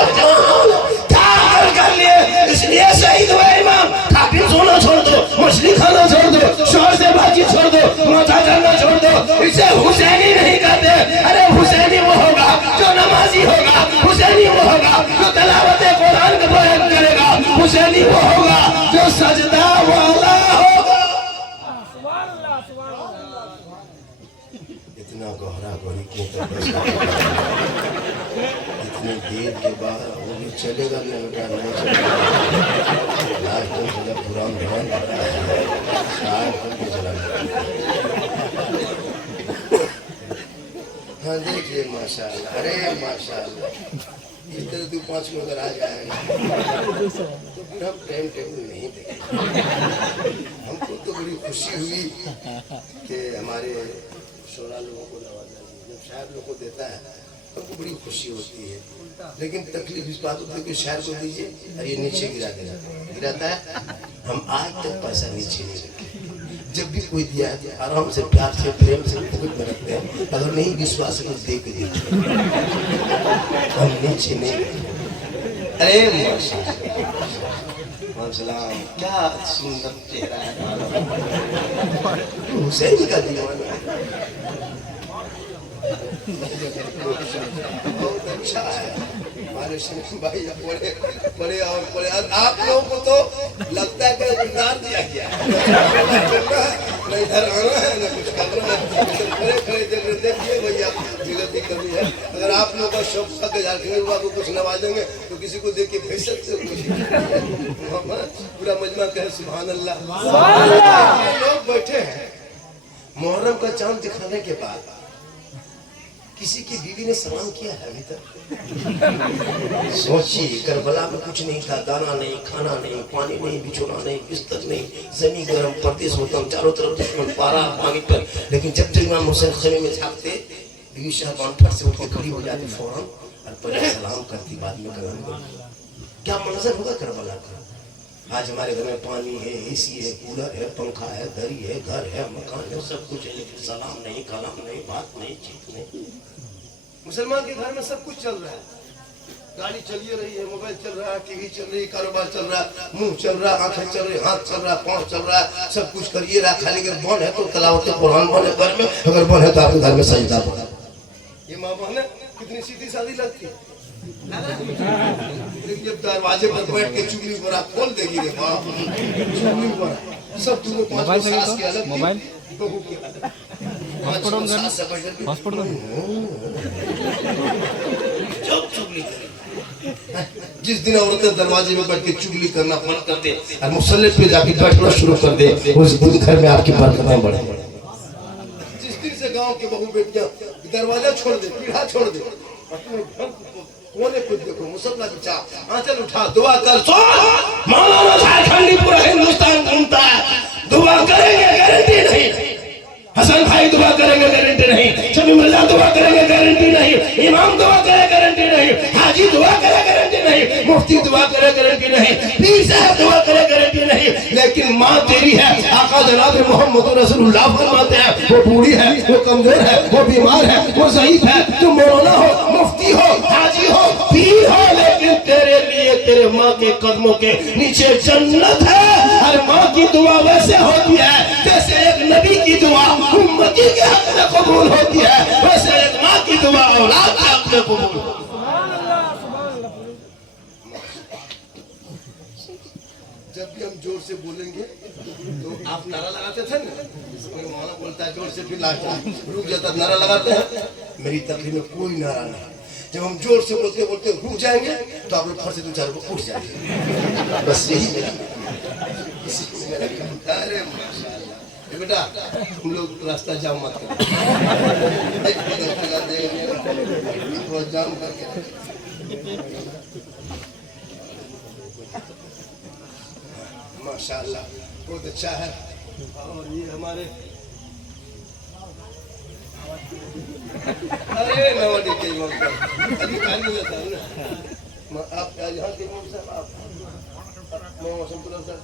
कर लिए, इसलिए शहीद हुए इमाम। खाके सोना छोड़ दो, मछली खाना छोड़ दो, शोर से बाजी छोड़ दो, माथा करना छोड़ दो। इसे हुसैनी नहीं कहते। अरे हुसैनी वो होगा जो नमाजी होगा, हुसैनी वो होगा जो तिलावत कुरान का बयान करेगा, हुसैनी वो होगा जो सजदा वाला होगा। इतना गहरा गहरी क्यों? इतनी देर के बाद वो भी चलेगा नहीं, बेटा नहीं चलेगा। लास्ट टाइम चला पुरान ध्यान चला। हाँ देखिए माशाल्लाह, अरे माशाल्लाह, इस तरह 2-5 में अगर आ जाएगा तो फिर हम टाइम टेबल नहीं देखेंगे। हमको तो बड़ी खुशी हुई कि हमारे 16 लोगों को नवाजा जब साहब लोग को देता है हमको बड़ी खुशी होती है। लेकिन तकलीफ इस बात होती है कि शायर को दीजिए और ये नीचे गिराता है। हम आज तक पैसा नीचे नहीं रखे। जब भी कोई दिया है आराम से, प्यार से, प्रेम से पॉकेट में रखते हैं। अगर नहीं विश्वास है तो दे के देते, हम नीचे नहीं रखे। अरे माशाल्लाह, क्या सुंदर चेहरा है, हुसैन का दीवाना है। बहुत अच्छा है हमारे शरीफ भाई, पढ़े और पढ़े। आप लोगों को तो लगता है कि उधार दिया गया न इधर आना है न कुछ करना है। खड़े खड़े देखिए भैया जिगती कमी है। अगर आप लोगों का शौक था कि झारखंड बाबू कुछ नवाजेंगे तो किसी को देख के भेज सकते हो। पूरा मजमा कहे सुभान अल्लाह। लोग बैठे हैं मुहर्रम का चांद दिखाने के बाद किसी की बीवी ने सलाम किया है अभी तक? सोचिए, करबला में कुछ नहीं था, दाना नहीं, खाना नहीं, पानी नहीं, बिछोना नहीं, बिस्तर नहीं, जमीन गर्म, परदेश होता, चारों तरफ दुश्मन, पारा पानी पर। लेकिन जब तक इमाम हुसैन खैमे में झाँकते, बीवी साहबान फट से उठ के खड़ी हो जाती फौरन और पहले सलाम करती, बाद में कलाम करती। क्या मंजर होगा करबला का? आज हमारे घर में पानी है, एसी है, कूलर है, पंखा है, दरी है, घर है, मकान है, सब कुछ है, लेकिन सलाम नहीं, कलाम नहीं, बात नहीं, चीज नहीं। मुसलमान के घर में सब कुछ चल रहा है, गाड़ी चलिए रही है, मोबाइल चल रहा है, टीवी चल रही है, कारोबार चल रहा है, मुंह चल रहा है, आंखें चल रही, हाथ चल रहा है, पाँव चल रहा है, सब कुछ करिए रहा। खाली अगर बन है तो तलावत कुरान बन है घर में, अगर बन है तो आपके घर में सजदा बन। ये माँ बहन कितनी सीधी सादी लगती है। जब दरवाजे पर बैठ के चुगली बोरा खोल देगी रे बाप, चुगली बोरा सब तुमको 5 सास के अलग, मोबाइल बहू के अलग, हॉस्पिटल चुगली करेगी। जिस दिन औरतें दरवाजे में बैठ के चुगली करना बंद कर दे और मुसल्ले पे जाके बैठना शुरू कर दे, उस दिन घर में आपकी बरकतें बढ़े। जिस दिन से गांव के बहू बेटियां दरवाजा छोड़ दे, पीढ़ा छोड़ दे, कोने खुद देखो, मुसल्ला की चाह, आंचल उठा, दुआ कर, सो मौलाना झारखंडी पूरा हिंदुस्तान घूमता है, दुआ करेंगे गारंटी नहीं, हसन भाई दुआ करेंगे गारंटी नहीं, शमी मिर्जा दुआ करेंगे गारंटी नहीं, इमाम दुआ करे गारंटी नहीं, हाजी दुआ करे गारंटी नहीं, मुफ्ती दुआ करे गारंटी नहीं, पीर साहब दुआ करे गारंटी नहीं, लेकिन माँ तेरी है। आका जनाब मोहम्मद रसूलुल्लाह फरमाते हैं वो बूढ़ी है, वो कमजोर है, वो बीमार है, वो ज़ईफ है, तुम मौलाना हो, मुफ्ती हो, हाजी हो, पीर हो, लेकिन तेरे लिए तेरे माँ के कदमों के नीचे जन्नत है। हर माँ की दुआ वैसे होती है जैसे एक नबी की दुआ उम्मती के हक में कबूल होती है, वैसे एक माँ की दुआ औलाद के हक में कबूल होती है। जब भी हम जोर से बोलेंगे तो आप नारा लगाते थे ना, कोई मौलाना बोलता है जोर से, फिर लास्ट रुक जाता, नारा लगाते हैं। मेरी तकलीफ में कोई नारा नहीं। जब हम जोर से बोलते बोलते रुक जाएंगे तो आप लोग फट से दो चार को उठ जाएंगे। बस यही मेरा अरे माशाल्लाह बेटा, तुम लोग रास्ता जाम मत करो, जाम करके माशाल्लाह बहुत अच्छा है। और ये हमारे अरे नवाडी के इमाम साहब अभी टाइम नहीं रहता है ना, आप यहाँ के इमाम साहब, आप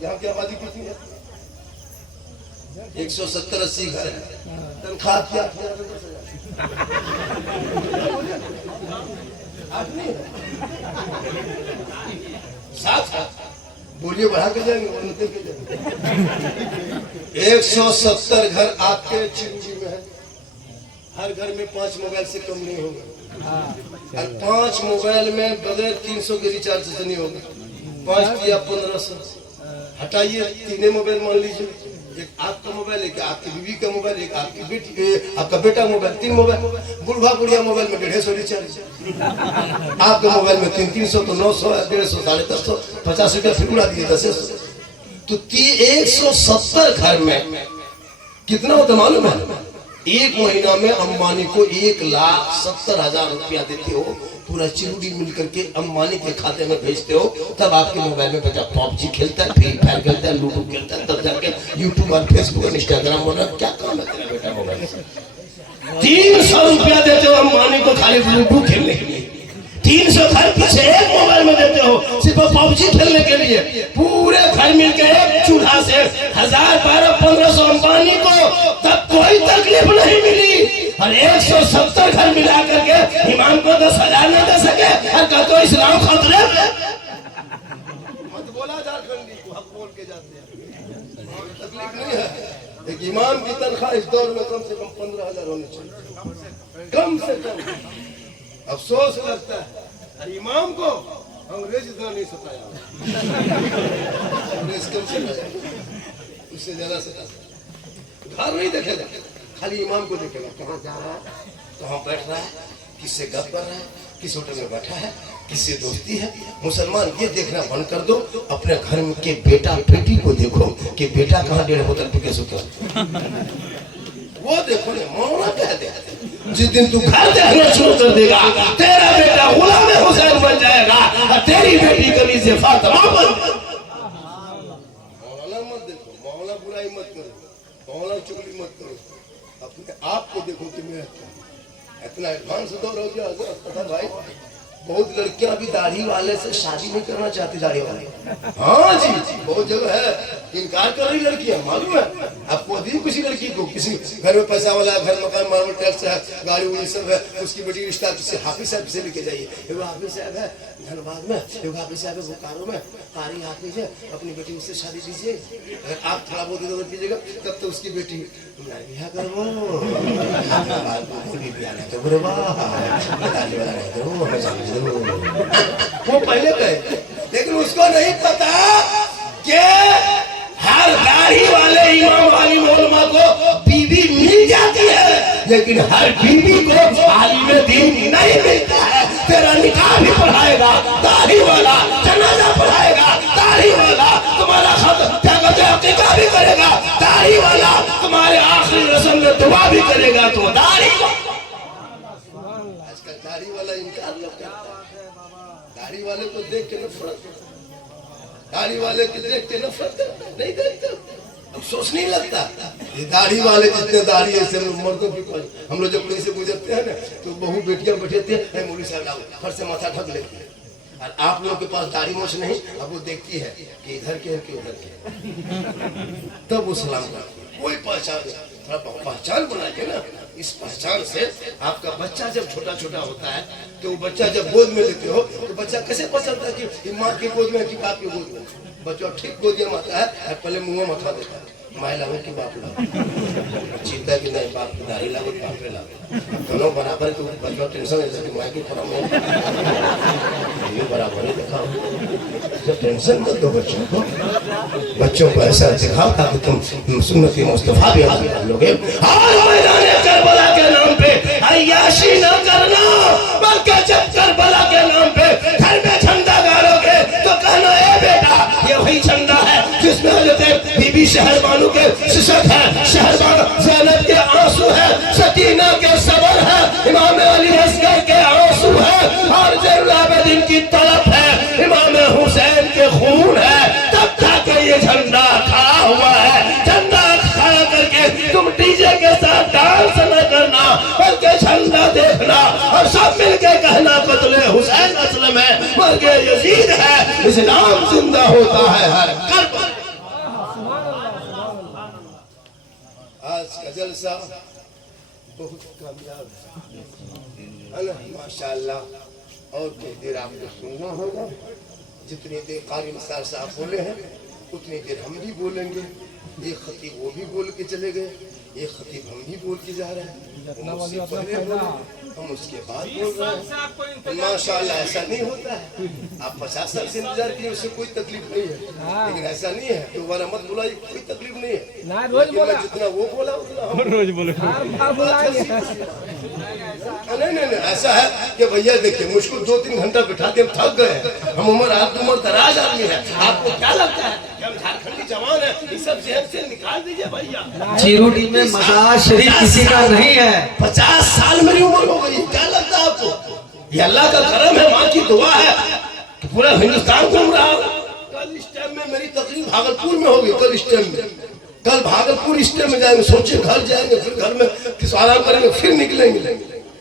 यहाँ की आबादी कितनी है? 170-80 घर है। तनख्वाह क्या साथ बोलिए, बढ़ा के जाएंगे 170 घर आपके चिंजी में है। हर घर में 5 मोबाइल से कम नहीं होगा, और 5 मोबाइल में बगैर 300 के रिचार्ज से नहीं होगा। 5 किया 1500, हटाइए 3 मोबाइल मान लीजिए, एक आपका मोबाइल, एक आपकी बीवी का मोबाइल, एक आपकी बेटी, आपका बेटा मोबाइल, 3 मोबाइल। बुढ़वा बुढ़िया मोबाइल में 150 रिचार्ज, आपके मोबाइल में 300 तो 900, 150, 350, 50 रुपया फिर उड़ा दिए 10। तो 170 घर में कितना होता मालूम है? एक महीना में अंबानी को 1,70,000 रुपया देते हो, पूरा चिरूडी मिल करके अंबानी के खाते में भेजते हो, तब आपके मोबाइल में बच्चा पबजी खेलता है, फ्री फायर खेलता है, लूडो खेलता है, तब जाके यूट्यूब और फेसबुक और इंस्टाग्राम और क्या काम है तेरा बेटा मोबाइल से। 300 रुपया देते हो अंबानी को खाली लूडो खेलने के लिए, 300 घर पीछे एक मोबाइल में देते हो सिर्फ पबजी खेलने के लिए। पूरे घर मिलकर एक चूल्हा से 1000, 1200, 1500 अंबानी को तब कोई तकलीफ नहीं मिली, और 170 घर मिला करके इमाम को 10,000 नहीं दे सके, और कहते हो इस्लाम खतरे में। मत बोला झारखंडी को, हम बोल के जाते हैं, तकलीफ नहीं है। एक इमाम की तनख्वाह इस दौर में कम से कम 15,000 होनी चाहिए, कम से कम। अफसोस लगता है अरे इमाम को अंग्रेज इतना नहीं सताया, अंग्रेज कम सताया, उससे ज्यादा सताया। घर नहीं देखेगा, खाली इमाम को देखेगा, कहाँ जा रहा है, कहाँ बैठ रहा है, किससे गप कर रहा है, किस होटल में बैठा है, किससे दोस्ती है। मुसलमान ये देखना बंद कर दो, अपने घर में के बेटा बेटी को देखो कि बेटा कहाँ 1.5 बोतल पी के सोता है, वो देखो ना। मौलाना कहते हैं जिस दिन तू घर देखना शुरू कर देगा, तेरा बेटा गुलाम हुसैन बन जाएगा और तेरी बेटी कमीज से फातिमा बन जाएगी। मौलाना मत देखो, मौलाना बुराई मत करो, मौलाना चुगली मत करो, अपने आप को देखो कि मैं इतना एडवांस दौर हो गया। पता भाई, बहुत लड़कियां भी दाढ़ी वाले से शादी नहीं करना चाहती, दाढ़ी वाले। हाँ जी, बहुत जगह है, इनकार कर रही लड़कियां, मालूम है आपको। अभी किसी लड़की को, किसी घर में पैसा वाला, घर मकान मार्बल टैक्स है, गाड़ी उड़ी सब है, उसकी बेटी रिश्ता किसी हाफिज साहब से लेके जाइए। एगो हाफिज साहब है धनबाद में, एगो हाफिज साहब है बोकारो में, कारी हाफिज है, अपनी बेटी उससे शादी कीजिए। अगर आप थोड़ा बहुत इधर कीजिएगा तब तो उसकी बेटी ब्याह करो, वो पहले कहे, लेकिन उसको नहीं पता कि हर दाढ़ी वाले इमाम वाली उलमा को बीवी मिल जाती है, लेकिन हर बीवी को आलिम दीन नहीं मिलता है। तेरा निकाह भी पढ़ाएगा दाढ़ी वाला, जनाजा पढ़ाएगा दाढ़ी वाला, तुम्हारा क्या कहते हैं अकीका भी करेगा दाढ़ी वाला, तुम्हारे आखिरी रस्म में दुआ भी करेगा तो दाढ़ी। आजकल दाढ़ी वाला इनकार लोग करता है, दाढ़ी वाले को देख के नफरत, दाढ़ी वाले को देख के नफरत नहीं देखते, अफसोस नहीं लगता। ये दाढ़ी वाले जितने दाढ़ी ऐसे मर्दों की, हम लोग जब कहीं से गुजरते हैं ना तो बहु बेटियां बैठे थे, मौलवी साहब फट से माथा ढक लेती है, और आप लोग के पास दाढ़ी मोछ नहीं, अब वो देखती है कि इधर के कि उधर के, तब वो सलाम करती है। कोई पहचान, थोड़ा पहचान बनाइए ना। इस पहचान से आपका बच्चा जब छोटा छोटा होता है तो वो बच्चा जब गोद में लेते हो तो बच्चा कैसे पसंद है कि माँ की गोद में कि बाप की गोद में। बच्चा ठीक गोदिया में आता है, पहले मुँह में उठा देता है, माए लागो कि बाप लागो, चिंता कि नहीं बाप की दाढ़ी लागो बापे लागो, दोनों बराबर। तो बच्चा टेंशन है कि माए की फरा में ये बराबर ही दिखाओ। जब टेंशन मत दो बच्चों को, बच्चों को ऐसा दिखाओ ताकि तुम सुन्नती मुस्तफा भी हम लोग मैदान करबला के नाम पे अय्याशी न करना, बल्कि जब करबला के नाम पे घर में झंडा गाड़ोगे तो कहना ए बेटा ये वही झंडा है जिसमें हजरत बीबी शहरबानू के शिशक है, शहरबानू ज़ैनब के आंसू है, सकीना के सबर है, इमाम अली असगर के आंसू है, और ज़ैनुल आबिदीन की तड़प है, इमाम हुसैन के खून है। तब जाके ये झंडा खड़ा हुआ है। झंडा खड़ा करके तुम डीजे के साथ डांस न करना, बल्कि झंडा देखना और सब मिलके कहना कत्ले हुसैन असल में मर्गे यजीद है, इस्लाम जिंदा होता है हर करबला। आज का जलसा बहुत कामयाब है ना, माशाअल्लाह। और कुछ देर आपको सुनना होगा, जितनी देर कारी निसार साहब बोले हैं उतनी देर हम भी बोलेंगे। ये खतीब वो भी बोल के चले गए, ये खतीब हम भी बोल के जा रहे हैं, हम उसके बाद बोल रहे हैं। माशाअल्लाह ऐसा नहीं होता है। आप 50 साल से इंतजार किए, उससे कोई तकलीफ नहीं है, लेकिन ऐसा नहीं है दोबारा मत बुलाइए, कोई तकलीफ नहीं है। रोज बोला जितना वो बोला उतना रोज बोले। नहीं ऐसा है कि भैया देखिए मुझको 2-3 घंटा बिठा के हम थक गए, हम उम्र दराज आदमी है। आपको क्या लगता है कि हम झारखंडी जवान है? इस सब जहन से निकाल दीजिए भैया। चिरोटी में मसाज शरीफ किसी का नहीं है। 50 साल मेरी उम्र हो गई, क्या लगता है आपको? ये अल्लाह का करम है, माँ की दुआ है कि पूरा हिंदुस्तान घूम रहा हूँ। कल इस टाइम में मेरी तकरीर भागलपुर में होगी, कल इस टाइम में, कल भागलपुर इस टाइम में जाएंगे, सोचिए घर जाएंगे, फिर घर में किस आराम करेंगे, फिर निकलेंगे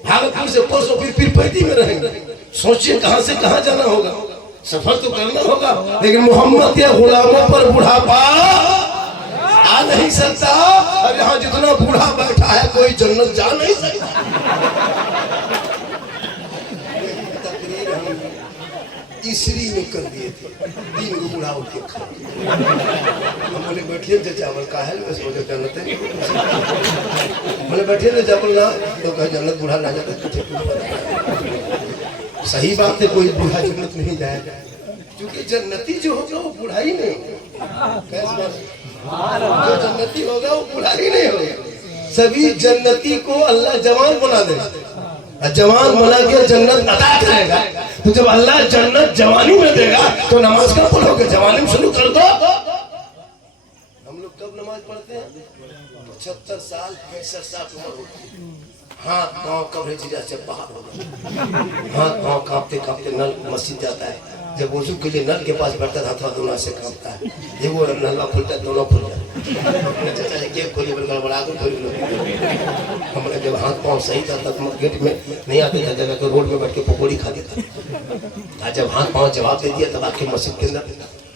भागलपुर से, परसों फिर पीरपैती में रहेंगे। सोचिए कहाँ से कहाँ जाना होगा, सफर तो करना होगा। लेकिन मोहम्मद के गुलामों पर बुढ़ापा आ नहीं सकता, और यहाँ जितना बूढ़ा बैठा है कोई जन्नत जा नहीं सकता। तकरीर हम तीसरी में कर दिए थे, 3 को बूढ़ा उठ के खा। हम बोले बैठिए जो चावल का है, मैं सोचे जन्नत है। बोले बैठिए जो चावल ना, तो कहे जन्नत बूढ़ा ना जाता। सही बात है, कोई बूढ़ा जन्नत नहीं जाएगा, क्योंकि जन्नती जो होगा वो बूढ़ा ही नहीं होगा। जो जन्नती होगा वो बूढ़ा ही नहीं होगा। सभी जन्नती को अल्लाह जवान बना देगा, जवान बना के जन्नत अता करेगा। तो जब अल्लाह जन्नत जवानी में देगा तो नमाज कब पढ़ोगे? जवानी में शुरू कर दो। हम लोग कब नमाज पढ़ते हैं? 75 साल 65 साल उम्र होती है। हाँ गाँव कवरेज से बाहर होगा, हाँ गाँव कांपते कांपते नल मस्जिद जाता है, जब वजू के लिए नल के पास बैठता था तो दोनों से कांपता है, ये वो नलवा खुलता है दोनों खुल जाता है। खोली बड़ा हमारे जब हाथ पाँव सही था तब गेट में नहीं आते थे, जगह तो रोड में बैठ के पकौड़ी खा देता। जब हाथ पाँव जवाब दे दिया तब आपके मस्जिद के अंदर,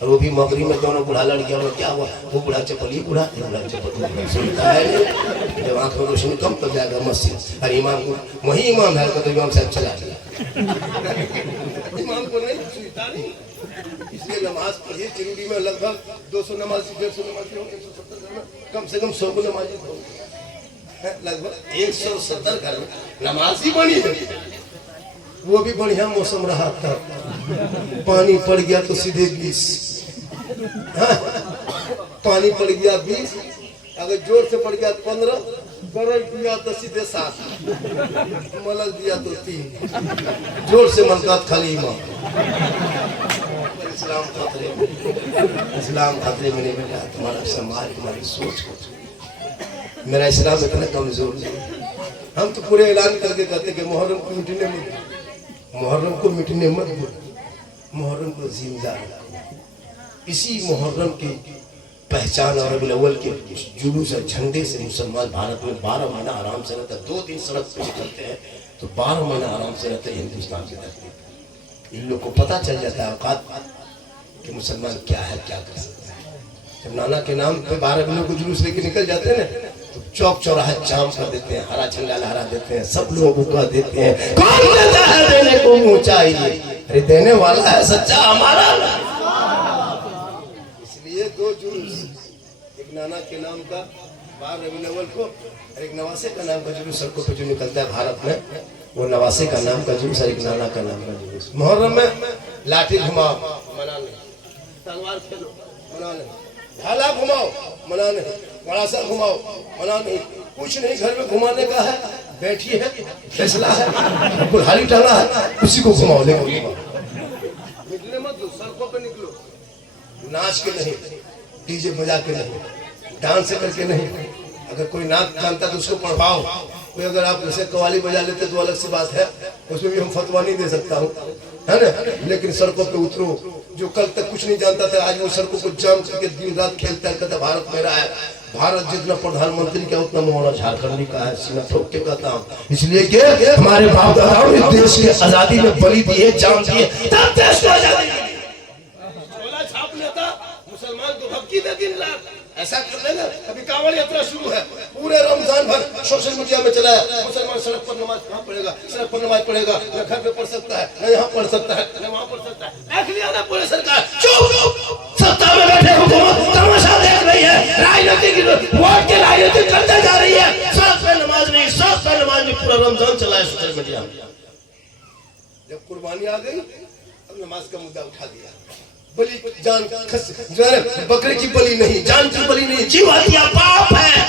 और वो भी मगरी में दोनों बूढ़ा लड़ गया। क्या हुआ? वो बूढ़ा चप्पल, ये बूढ़ा चप्पल सुनता है नहीं। जब आंख में रोशनी कम तो जाएगा मस्जिद, और इमाम को वही इमाम है तो इमाम साहब चला गया। इमाम को नहीं सुनता नहीं, इसलिए नमाज पढ़िए। चिरोटी में लगभग 200 नमाज 150 नमाज 170 घर में कम से कम 100 नमाजी होंगे, लगभग 170 घर में नमाजी बनी है। वो भी बढ़िया मौसम रहा था, पानी पड़ गया तो सीधे 20, पानी पड़ गया 20, अगर जोर से पड़ गया 15, बरस दिया तो सीधे 7, मलक दिया तो 3, जोर से मलकात खाली इमाम। इस्लाम खतरे में नहीं बेटा, तुम्हारा समाज तुम्हारी सोच को। मेरा इस्लाम इतना कमजोर नहीं। हम तो पूरे ऐलान करके कहते कि मुहर्रम को मिटने मत, मुहर्रम को मिटने मत दो, मुहर्रम को जिंदा रखो। इसी मुहर्रम की पहचान और रबीउल अव्वल के जुलूस और झंडे से मुसलमान भारत में 12 महीना आराम से रहता है। 2 दिन सड़क पे निकलते हैं तो 12 महीना आराम से रहते हैं हिंदुस्तान की धरती। इन लोग को पता चल जाता है औकात कि मुसलमान क्या है, क्या कर सकता है। जब नाना के नाम पे 12 बहनों को जुलूस लेके निकल जाते हैं ना, तो चौक चौराहा जाम कर देते हैं, हरा झंडा लहरा देते हैं, सब लोगों को कह देते हैं कौन देता है देने को मुँह चाहिए, अरे देने वाला है सच्चा हमारा। इसलिए 2 जुलूस, एक नाना के नाम का 12 रबीउल अव्वल को, एक नवासे का नाम का जुलूस सड़कों पे जो निकलता है भारत में, वो नवासे का नाम का जुलूस और एक नाना का नाम का जुलूस। मुहर्रम में लाठी घुमाओ मना नहीं, तलवार खेलो मना नहीं, भाला घुमाओ मना नहीं, गड़ासा घुमाओ मना नहीं, कुछ नहीं घर में घुमाने का है, बैठी है फैसला है, कुल्हाड़ी टांगा है उसी को घुमाओ, लेकिन निकले मत दो, सड़कों पे निकलो, नाच के नहीं, डीजे बजा के नहीं, डांस करके नहीं। अगर कोई नाच जानता तो उसको पढ़वाओ, कोई अगर आप जैसे कवाली बजा लेते तो अलग सी बात है, उसमें भी हम फतवा नहीं दे सकता हूँ, है ना। लेकिन सड़कों पे उतरो, जो कल तक कुछ नहीं जानता था आज वो सड़कों को जाम करके दिन रात खेलता है, कहता भारत मेरा है। भारत जितना प्रधानमंत्री का उतना मोहना झारखंडी का है, सीना ठोक के कहता हूँ। इसलिए कि हमारे बाप दादाओं ने देश की आजादी में बलि दिए, जान दिए, तब देश को आजादी छाप लेता, मुसलमान को भक्ति दे दिन रात ऐसा कर लेना। अभी कांवड़ यात्रा शुरू है, पूरे रमजान भर सोशल मीडिया में चला है, मुसलमान सड़क पर नमाज कहाँ पढ़ेगा, सड़क पर नमाज पढ़ेगा न घर पे पढ़ सकता है, न यहाँ पढ़ सकता है, न वहाँ पढ़ सकता है। देख लिया ना पूरे सरकार चुप, सत्ता में बैठे हुकूमत तमाशा देख रही है, राजनीतिक वोट की राजनीति करते जा रही है, साथ में नमाज नहीं, साथ में नमाज नहीं, पूरा रमजान चला है सोशल मीडिया में। जब कुर्बानी आ गई अब नमाज का मुद्दा उठा दिया, बलि जान जो है बकरे की बलि नहीं, जान की बलि नहीं, जीव हत्या पाप है।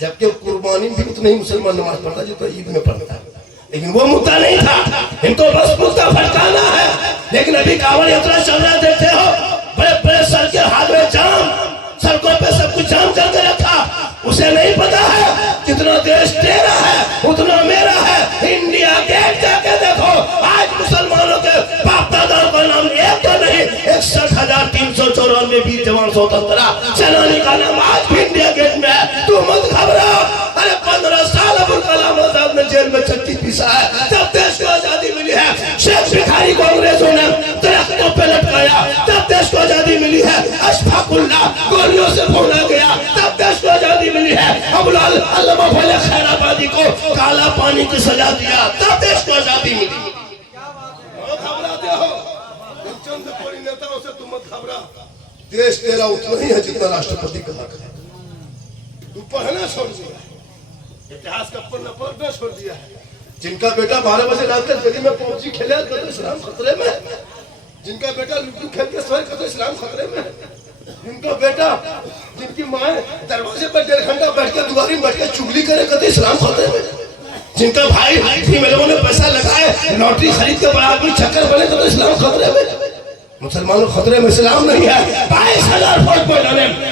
जबकि कुर्बानी भी उतना ही मुसलमान नमाज पढ़ता जो तो ईद में पढ़ता है, लेकिन वो मुद्दा नहीं था, इनको बस मुद्दा भटकाना है। लेकिन अभी कांवड़ यात्रा चल रहा देखते हो, बड़े बड़े सर के हाथ में जाम, सड़कों पे सब कुछ जाम करके रखा। उसे नहीं पता है जितना देश तेरा है उतना मेरा है। इंडिया गेट जाके देखो, आज मुसलमानों के बाप दादाओं का नाम एक तो नहीं, 61,394 वीर जवान स्वतंत्रता सेनानी का नाम आज भी इंडिया गेट में है। तू मत घबरा, अरे 15 साल अबुल कलाम आजाद ने जेल में चट्टी पीसा है, तब देश को आजादी मिली है। शेख भिखारी को अंग्रेजों ने दरख्तों पे लटकाया, तब देश को आजादी मिली है। अशफाकुल्लाह गोलियों से भूना गया, तब देश को आजादी मिली है। अबुल अल्लामा फले खैराबादी को काला पानी की सजा दिया, तब देश को आजादी मिली। घबराते हो, चंद कोई नेताओं से तुम मत घबरा, देश तेरा उतना ही है जितना राष्ट्रपति का हक है। तू पढ़ना छोड़ दिया, इतिहास का पढ़ना छोड़ दिया है। जिनका बेटा 12 बजे रात तक गली में पहुंची खेले तो इस्लाम खतरे में है। जिनका बेटा लुट्टू खेल के सोए तो इस्लाम खतरे में है। जिनका बेटा, जिनकी माँ दरवाजे पर 1.5 घंटा बैठ के दुआरी में बैठ के चुगली करे तो इस्लाम खतरे में है। जिनका भाई फीमेलों ने पैसा लगाए लॉटरी खरीद के बड़ा आदमी चक्कर बने तो इस्लाम खतरे में। मुसलमानों खतरे में, इस्लाम नहीं है। 22,000 फौज पर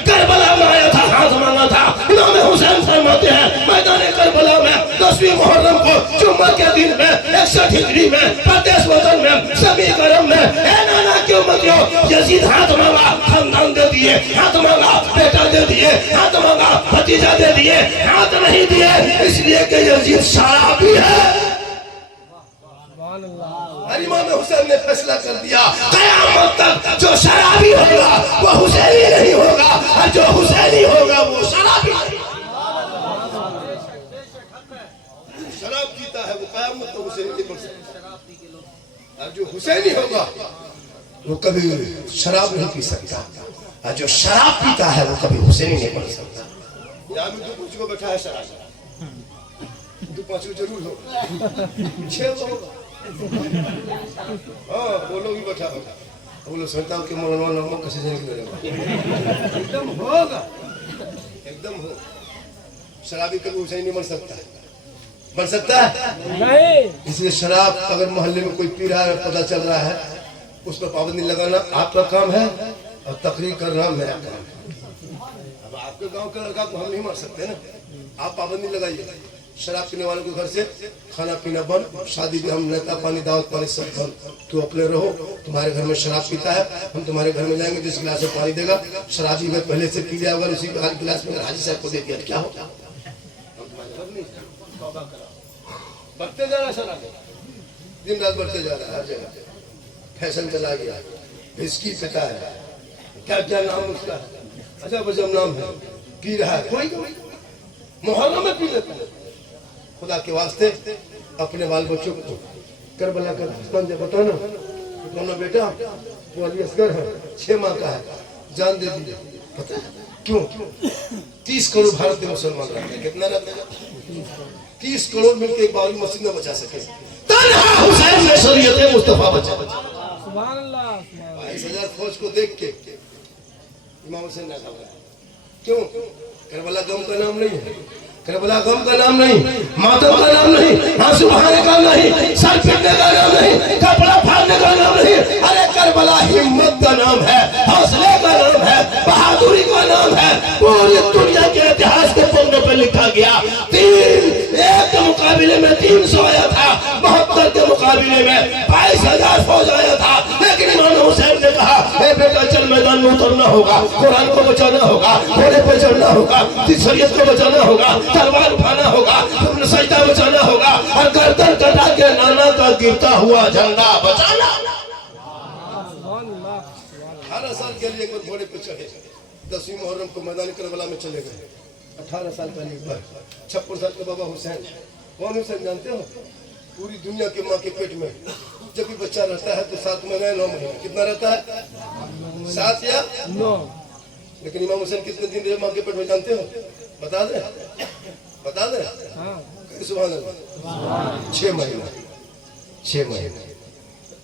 करबला में आया था, हाथ मांगा था। इमाम हुसैन फरमाते हैं मैदान करबला में 10वीं मुहर्रम को जुम्मा के दिन में 61 हिजरी में प्रदेश वतन में सभी करम में ए नाना की उम्मतियों, यजीद हाथ मांगा खानदान दे दिए, हाथ मांगा बेटा दे दिए, हाथ मांगा भतीजा दे दिए, हाथ नहीं दिए इसलिए कि यजीद शराबी है। इमाम हुसैन ने फैसला कर दिया क़यामत तक जो शराबी होगा वो हुसैनी नहीं होगा, और जो हुसैनी होगा वो शराबी। शराब पीता है वो क़यामत तक हुसैनी नहीं बन सकता, और जो हुसैनी होगा वो कभी शराब नहीं पी सकता, और जो शराब पीता है वो कभी हुसैनी नहीं बन सकता। यहाँ में 2-5 को बैठा है शराब, 2-5 को जरूर हो, 6 को होगा। हाँ वो लोग भी बैठा होगा, वो लोग सोचता हो कि मोहन कैसे एकदम होगा, एकदम हो। शराबी कभी हुसैनी नहीं बन सकता है। इसलिए शराब अगर मोहल्ले में कोई पी रहा है, पता चल रहा है, उस पर पाबंदी लगाना आपका काम है और तकरीर करना मेरा काम है। अब आपके गांव का लड़का को हम नहीं मार सकते ना, आप पाबंदी लगाइए। शराब पीने वालों के घर से खाना पीना बंद, शादी भी हम नेता पानी दावत पानी सब बंद। तू अपने रहो, तुम्हारे घर में शराब पीता है, हम तुम्हारे घर में जाएंगे, जिस गिलास में पानी देगा शराबी अगर पहले से पी लिया होगा, उसी गिलास में हाजी साहब को दे दिया क्या होगा? बढ़ते जा रहा है शराब, दिन रात बढ़ते जा रहा है हर जगह। फैशन चला गया, विस्की पीता है, क्या क्या नाम उसका अजब अजब नाम है, पी रहा है, कोई मुहर्रम में पी लेता है। खुदा के वास्ते अपने बाल बच्चों को करबला का दुश्मन जब बताना दोनों बेटा वो अली असगर है, 6 माह का है, जान दे दीजिए। पता है क्यों? 30 करोड़ भारतीय मुसलमान रहते हैं। कितना रहते हैं? 30 करोड़ मिलकर एक बाबरी मस्जिद न बचा सके। तन्हा हुसैन ने शरीयत मुस्तफा बचा। सुभान अल्लाह। 22,000 फौज को देख के इमाम हुसैन ने कहा क्यों? करबला गम का नाम नहीं है, करबला गम का नाम नहीं, मातम का नाम नहीं, आंसू बहाने का नहीं, सर पीटने का नाम नहीं, कपड़ा फाड़ने का नाम नहीं। अरे करबला हिम्मत का नाम है, हौसले का नाम है, बहादुरी का नाम है। पूरी दुनिया के इतिहास के पन्नों पर लिखा गया। 1 के मुकाबले में 300 आया था, 72 के मुकाबले में 22,000 फौज आया था। लेकिन इमाम हुसैन ने कहा ए बेटा चल मैदान में उतरना होगा, कुरान को बचाना होगा, घोड़े पर चढ़ना होगा, शरीयत को बचाना होगा, तलवार उठाना होगा, तुमने सजदा बचाना होगा और गर्दन कटा के नाना का गिरता हुआ झंडा बचाना। 18 साल के लिए एक बार घोड़े पर चढ़े, 10वीं मुहर्रम को मैदान करबला में चले गए। 18 साल पहले एक बार 56 साल के बाबा हुसैन, कौन हुसैन जानते हो? पूरी दुनिया के माँ के पेट में जब भी बच्चा रहता है तो 7 महीने 9 महीने, कितना रहता है? 7 या 9। लेकिन इमाम हुसैन कितने दिन रहे माँ के पेट में जानते हो? बता दे, बता दे। सुभान अल्लाह। 6 महीना, 6 महीने,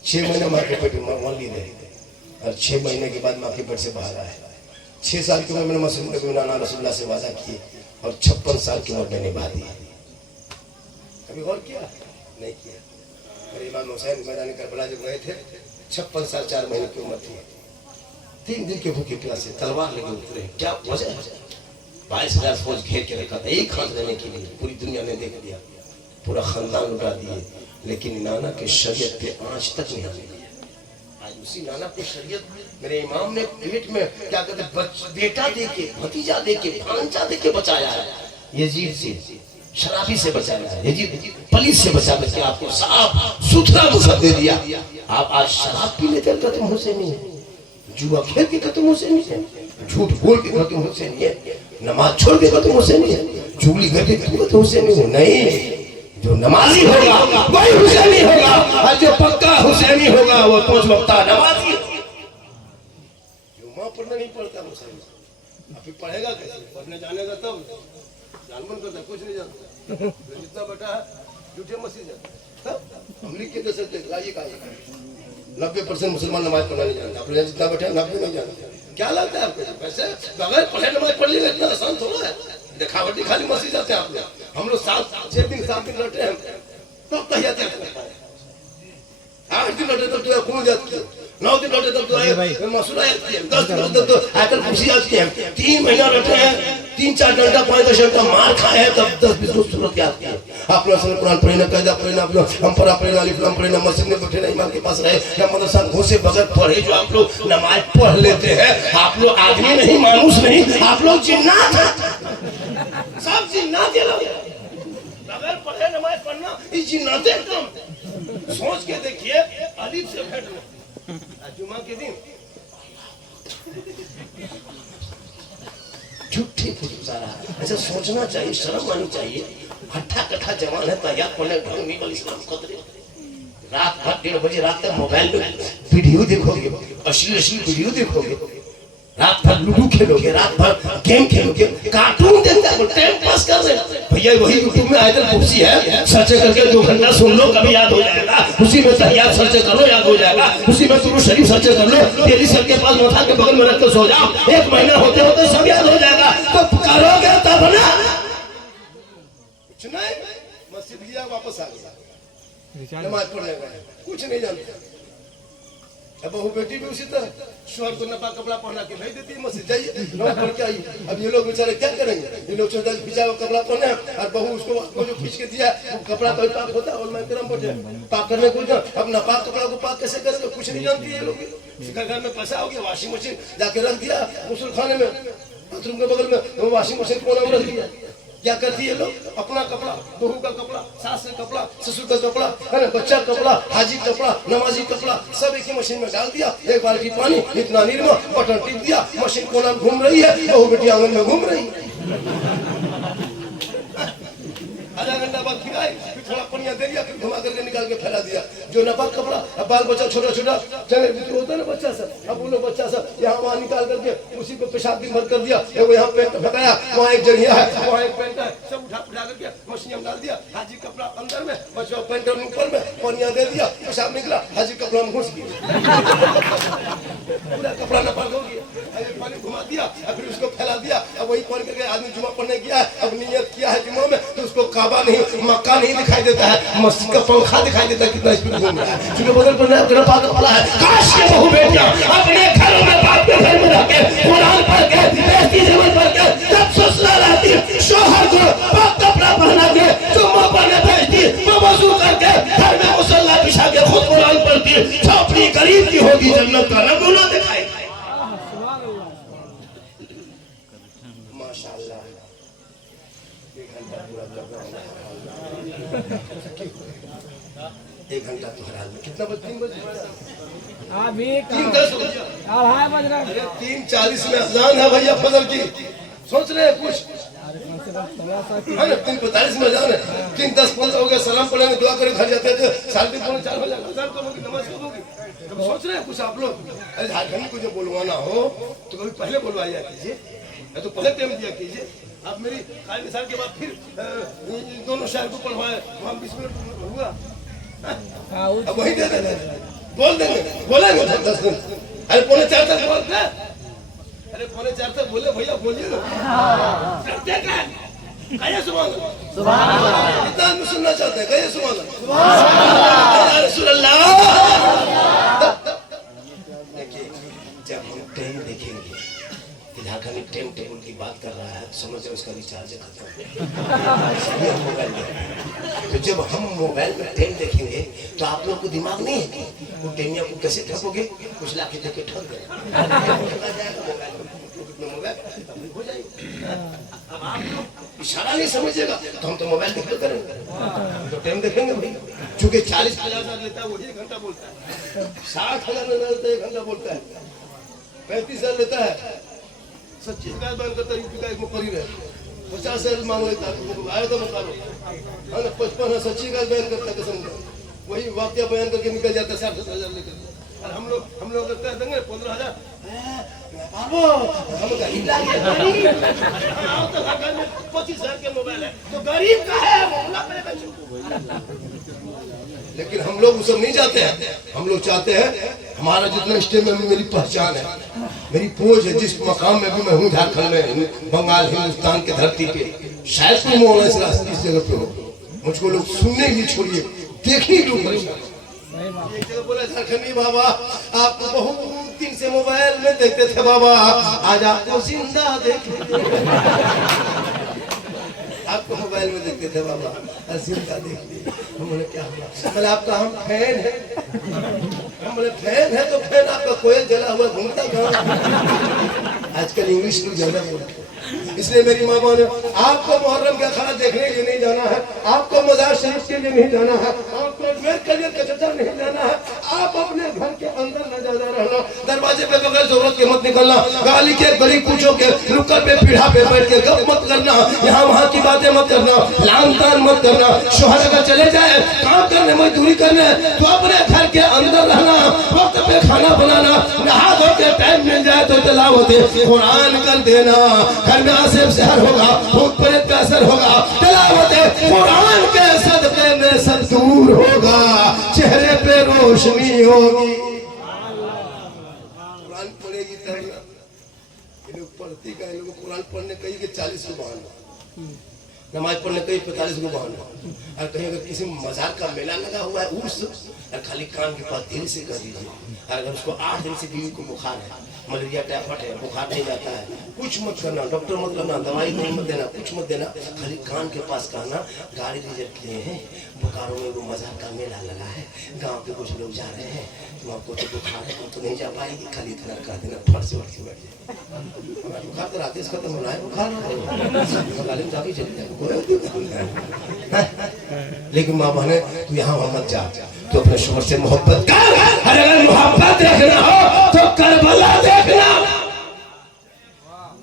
6 महीने माँ के पेट में मान ली रहे और 6 महीने के बाद माँ के पेट से बाहर आए। 6 साल की उम्र में मसरूम के नाना रसूलुल्लाह से वादा किए और 56 साल की उम्र में निभा दिए। कभी गौर किया? नहीं किया। और इमाम हुसैन मैदान करबला जब गए थे 56 साल 4 महीने की उम्र थी। 3 दिन के भूखे प्यासे तलवार लेके उतरे। क्या वजह है? 22,000 फौज घेर के रखा था एक हाथ लेने के लिए। पूरी दुनिया ने देख लिया, पूरा खानदान लुटा दिए, लेकिन नाना के शरीयत पे आंच तक नहीं आने दिया। आज उसी नाना को शरीयत मेरे इमाम ने पेट में क्या कहते बेटा दे के, भतीजा दे के, भांजा दे के बचाया है। यजीद से, शराबी से बचाया है, यजीद पुलिस से बचा के आपको साफ सुथरा मसद दे दिया। आप आज शराब पी लेते खत्म हुसैनी है, जुआ खेल के खत्म हुसैनी है, झूठ बोल के खत्म हुसैनी है, नमाज छोड़ के खत्म हुसैनी है, चुगली करके खत्म हुसैनी है। नहीं, जो नमाजी होगा वही हुसैनी होगा और जो पक्का हुसैनी होगा वो 5 वक्त नमाजी। जो माँ पढ़ना नहीं पढ़ता हुसैनी, अभी पढ़ेगा कैसे? पढ़ने जानेगा तब जानबूझ करता, कुछ नहीं जानता। जितना बेटा है झूठे मसीह जाता। हम लिख के दे सकते लाइए का 90% मुसलमान नमाज पढ़ना नहीं जानता। आप जितना बैठे 90 नहीं जानते। क्या लगता है आपको? वैसे बगैर पढ़े नमाज पढ़ लेगा इतना आसान थोड़ा है। दिखावटी खाली मसीह जाते हैं आप लोग। हम लोग 6 दिन 7 दिन लौटे हैं तो तहियात करते हैं। 8 दिन लौटे तब तो कौन जाती है, 9 दिन लौटे तब तो मसूरा आती है, 10 दिन लौटे तब तो आकर खुशी आती है। 3 महीना लौटे हैं, 3-4 घंटा 5-10 घंटा मार खाए हैं, तब 10-20 सूरत क्या आती है। आप लोग कुरान पढ़े ना, कायदा पढ़े ना, हम पढ़ा पढ़े ना, अलिफ लाम पढ़े ना, मस्जिद में बैठे ना, इमाम के पास रहे या मदरसा घुसे बगैर पढ़े जो आप लोग नमाज पढ़ लेते हैं। आप लोग आदमी नहीं, मानुस नहीं, आप लोग जिन्नात हैं, सब जिन्नात है लोग। बगैर पढ़े नमाज पढ़ना ये जिन्नाते काम। सोच के देखिए, अलिफ से बैठ लो जुमा के दिन झूठी गुजारा। ऐसा सोचना चाहिए, शर्म आनी चाहिए। हट्ठा कट्ठा जवान है, तैयार पढ़ने ढंग नहीं बल इस्लाम कदरे। रात भर 1:30 बजे रात तक मोबाइल में वीडियो देखोगे, अश्लील वीडियो देखोगे, रात भर लूडो खेलोगे, रात भर गेम खेलोगे, कार्टून देखते हो, टाइम पास कर रहे हैं। भैया वही यूट्यूब में आयतल कुर्सी है, सर्च करके 2 घंटा सुन लो, कभी याद हो जाएगा। उसी में तहियात सर्च कर लो, याद हो जाएगा। उसी में दुरूद शरीफ सर्च कर लो, तेरी सर के पास माथा के बगल में रख कर सो जाओ, 1 महीना होते होते सब याद हो जाएगा। तो करोगे तब ना। कुछ नहीं, मस्जिद गया वापस आ गया, नमाज पढ़ने गए, कुछ नहीं जानते। अब बहू बेटी भी उसी तरह शोहर को नपा कपड़ा पहना के भेज देती है मस्जिद, जाइए नमाज पढ़ के आइए। अब ये लोग बेचारे क्या करेंगे? ये लोग चौदह खिंचा हुआ कपड़ा पहने और बहू उसको जो खींच के दिया कपड़ा कभी पाक होता है और मैं क्रम बैठे पाक करने को जाओ। अब नापाक कपड़ा को पाक कैसे करेंगे? कुछ नहीं जानती है लोग। घर में पैसा हो गया, वॉशिंग मशीन जाके रख दिया गुस्ल खाने में, बाथरूम के बगल में वॉशिंग मशीन को रख दिया। क्या करती है लोग? अपना कपड़ा, बहू का कपड़ा, सास का कपड़ा, ससुर का कपड़ा, है ना, बच्चा कपड़ा, हाजी कपड़ा, नमाजी कपड़ा, सब एक ही मशीन में डाल दिया। एक बाल्टी पानी, इतना निरमा, बटन टिप दिया, मशीन कोना में घूम रही है, बहू बेटी आंगन में घूम रही है। आधा घंटा बाद फिर आए, फिर थोड़ा पनिया दे दिया, फिर घुमा करके निकाल के फैला दिया। जो नापाक कपड़ा, अब बाल बच्चा छोटा छोटा होता है ना बच्चा सब, अब वो लोग बच्चा सब यहाँ वहाँ निकाल करके उसी को पेशाब दिन भर कर दिया। वो यहाँ पेंट फेंकाया, वहाँ एक जगह है, वहाँ एक पेंट है, सब उठा करके मशीन में डाल दिया। हाजी कपड़ा अंदर में, बच्चा पेंट ऊपर में, पनिया दे दिया, पेशाब निकला, हाजी कपड़ा में घुस गया, पूरा कपड़ा नापाक हो गया। पानी घुमा दिया, फिर उसको फैला दिया। अब वही पढ़ करके आदमी जुमा पढ़ने गया है, अब नियत किया है जुमा में, तो उसको काबा नहीं, मक्का नहीं दिखाई देता है, मस्जिद का पंखा दिखाई देता है, कितना स्पीड घूम रहा है। क्योंकि बगल पर पाक वाला है। काश के बहू बेटियां अपने घरों में, बाप के घर में रहकर कुरान पढ़ के, बेहती जमन पढ़ के, जब ससुराल आती है, शौहर को पाक कपड़ा पहना के जुम्मा पढ़ने भेजती, वजू करके घर में मुसल्ला बिछा के खुद कुरान पढ़ती, झोपड़ी गरीब की होगी, जन्नत का नमूना दिखाई। माशाअल्लाह, एक घंटा तो हरा में कितना बज? 3 बजे, 3:10 हो गया। अरे 3:40 में अजान है भैया फजर की, सोच रहे हैं कुछ है ना? 3:45 में अजान है, 3:10 हो गया, सलाम पढ़ेंगे, दुआ करें, घर जाते थे 3:30-4 हो जाएगा, अजान कब होगी, नमाज कब होगी? तो सोच रहे हैं कुछ आप लोग? अरे झारखंड को जो बोलवाना हो तो कभी पहले बुलवाया कीजिए, तो पहले टाइम दिया कीजिए। आप मेरी काल निशान के बाद फिर दोनों शहर को पढ़वाए, वहाँ 20 मिनट हुआ, अब वही दे देंगे, बोल देंगे, बोलेंगे 10 दिन। अरे 3:45 तक बोलते हैं, अरे 3:45 तक बोले भैया, बोलिए ना, कहिए सुभान अल्लाह। कितना आदमी सुनना चाहते हैं, कहिए सुभान अल्लाह, रसूल अल्लाह। देखिए, जब हम टाइम देखेंगे, झारखंड टाइम टेबल की बात कर रहा है, तो समझो उसका रिचार्ज खत्म है, मोबाइल में। तो जब हम मोबाइल में टाइम देखेंगे तो आप लोग को दिमाग नहीं है वो टाइम आपको कैसे ठपोगे? कुछ ला के देखे ठग गए, मोबाइल हो जाएगा। अब आप लोग इशारा नहीं समझिएगा तो हम तो मोबाइल देख करेंगे, तो टाइम देखेंगे भाई। चूंकि 40,000 लेता है वो 1 घंटा बोलता है, 60,000 लेता है 1 घंटा बोलता है, 35,000 लेता है, सच्ची शिकायत बयान करता है, यूपी का एक मुकर्रिर है, 50,000 मांग लेता है, आया था मुकाबला है ना, 55 है, सच्ची शिकायत बयान करता है, कसम का वही वाक्य बयान करके निकल जाता है 60,000 लेकर। और हम लोग लगता है देंगे 15,000, हम गरीब लागे, तो घर में 25,000 के मोबाइल है, तो गरीब का है लेकिन हम लोग उसे नहीं चाहते हैं। हम लोग चाहते हैं हमारा जितना स्टेट में मेरी पहचान है, मेरी पोज है, जिस मकाम में भी मैं हूँ, झारखंड में, बंगाल, हिंदुस्तान की धरती पे, शायद कोई मौला इस जगह पे हो, मुझको लोग सुनने भी छोड़िए, देखने की लोग परेशान। एक जगह बोला झारखंडी बाबा, आपको बहुत दिन से मोबाइल में देखते थे बाबा, आज आपको जिंदा देखते, आपको मोबाइल में देखते थे बाबा, जिंदा देख लिए। हम बोले क्या हुआ? बोले आपका हम फैन है। हम बोले फैन है तो फैन आपका कोयल जला हुआ घूमता कहाँ? आजकल इंग्लिश लोग ज्यादा बोलते हैं, इसलिए मेरी माँ ने आपको मुहर्रम का खाना देखने के लिए नहीं जाना है, आपको मजार शरीफ के लिए नहीं जाना है, आपको अजमेर कलियर का चचा नहीं जाना है, आप अपने घर के अंदर न ज्यादा रहना, दरवाजे पे बगैर जरूरत के मत निकलना, गाली के गली कूचों के नुक्कड़ पे पीढ़ा पे बैठ के गप मत करना, यहाँ वहाँ की बातें मत करना, लान तान मत करना। शोहर अगर चले जाए काम करने, मजदूरी करने, तो अपने घर के अंदर रहना, वक्त पे खाना बनाना, नहा धो के टाइम मिल जाए तो तिलावत कुरान कर देना, घर में आसिफ शहर होगा, भूत प्रेत का असर होगा, तिलावत कुरान के सदके में सब दूर होगा, चेहरे पे रोशनी होगी। कुरान पढ़ेगी तब ना, पढ़ती का लोग कुरान पढ़ने कही के 40 को बहाना, नमाज पढ़ने कहीं 45 को बहाना, और कहीं अगर किसी मजार का मेला लगा हुआ है उर्स, और खाली कान के पास धीरे से कर दीजिए, और अगर उसको 8 दिन से बीवी को बुखार है मलेरिया टाइफाइड है, बुखार नहीं जाता है, कुछ मत करना, डॉक्टर मत करना, दवाई नहीं मत देना, कुछ मत देना, खाली कान के पास कहना गाड़ी रिजर्व किए हैं, बोकारो में वो मजार का मेला लगा है, गांव के कुछ लोग जा रहे हैं, तुम आपको तो बुखार है, तुम तो नहीं जा पाएगी, खाली इतना कह देना, फट से बैठ जाए। बुखार तो रात खत्म हो रहा है, बुखार जाके चली जाए। लेकिन माँ बहने तू यहाँ मत जा, तो अपने शोहर से मोहब्बत कर। अगर मोहब्बत देखना हो तो करबला देखना,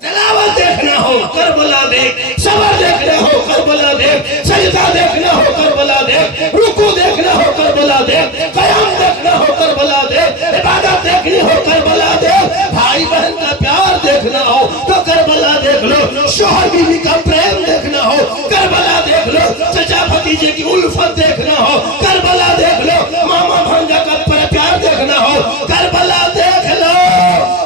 जलावत देखना हो करबला देख, सबर देखना हो करबला देख, सजदा देखना हो करबला देख, रुकू देखना हो करबला देख, कयाम देखना हो करबला देख, इबादत देखनी हो करबला देख, भाई बहन का प्यार देखना हो तो करबला देख लो, शोहर बीवी का प्रेम देखना हो करबला देख लो, चचा भतीजे की उल्फत देखना हो करबला देख लो, मामा भांजा का प्यार देखना हो करबला देख लो,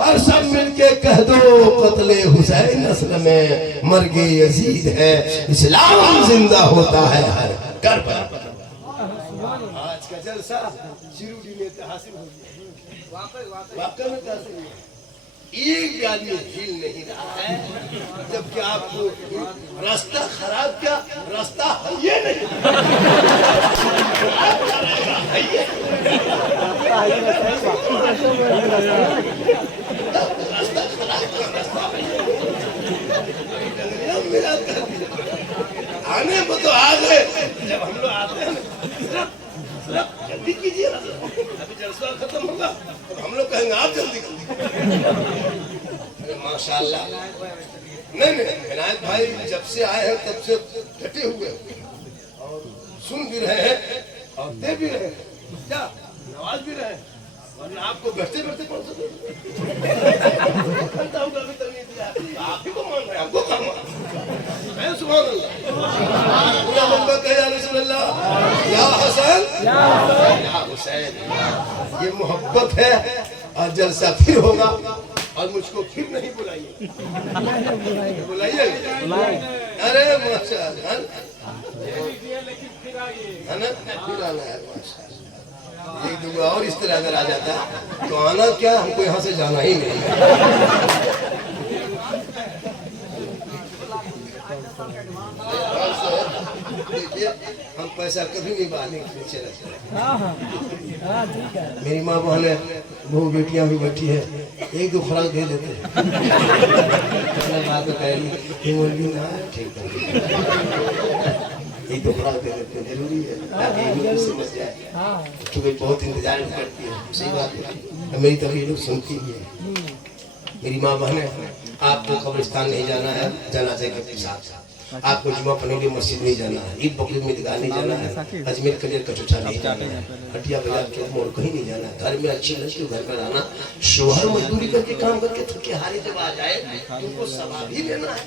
और सब मिलके कह दो कत्ले हुसैन असल में मर्गे यजीद है, इस्लाम जिंदा होता है हर करबला। आज का जलसा शिरूडी में हासिल हो गया, वाकई में हासिल हुआ। एक भी आदमी हिल नहीं रहा है, जबकि आपको रास्ता खराब, क्या रास्ता है ये नहीं, रास्ता आने में तो आ गए, जब हम लोग आते हैं जल्दी कीजिए, अभी जलसा खत्म होगा तो हम लोग कहेंगे आप जल्दी अरे माशाल्लाह। नहीं विनायक भाई जब से आए हैं तब से डटे हुए और सुन भी रहे हैं और दे भी रहे हैं, क्या नवाज भी रहे हैं, वरना आपको बैठते बैठते कौन सा करता होगा, अभी तक नहीं दिया, आप ही को मान रहे हैं, हमको काम मैं सुभान अल्लाह पूरा बंदा कहे या रसूल अल्लाह या हसन या हुसैन। ये मोहब्बत है और जलसा फिर होगा और मुझको फिर नहीं बुलाइए, बुलाइए अरे माशाअल्लाह है ना, फिर आना है माशाअल्लाह। एक दो और इस तरह अगर आ जाता तो आना क्या, हमको यहाँ से जाना ही नहीं। देखिए हम पैसा कभी नहीं बाहर नहीं चला, मेरी माँ बहन है, बहू बेटियां भी बैठी है, एक दो खुराक दे देते ठीक एक दो खुराक दे देते जरूरी है ताकि समझ जाए, क्योंकि बहुत इंतजार करती है, सही बात है, मेरी तरफ ये लोग सुनती है। मेरी माँ बहन है, आपको कब्रिस्तान नहीं जाना है, जनाजे के साथ आपको जुमा पढ़ने के लिए मस्जिद नहीं जाना है, ईद बकरीद में ईदगाह नहीं जाना है, अजमेर कलेर कचौचा नहीं जाना है, हटिया बाजार चौक मोड़ कहीं नहीं जाना है, घर में अच्छी लड़की घर में रहना। शोहर मजदूरी करके काम करके थके हारे जब आ जाए तुमको सवाब ही लेना है,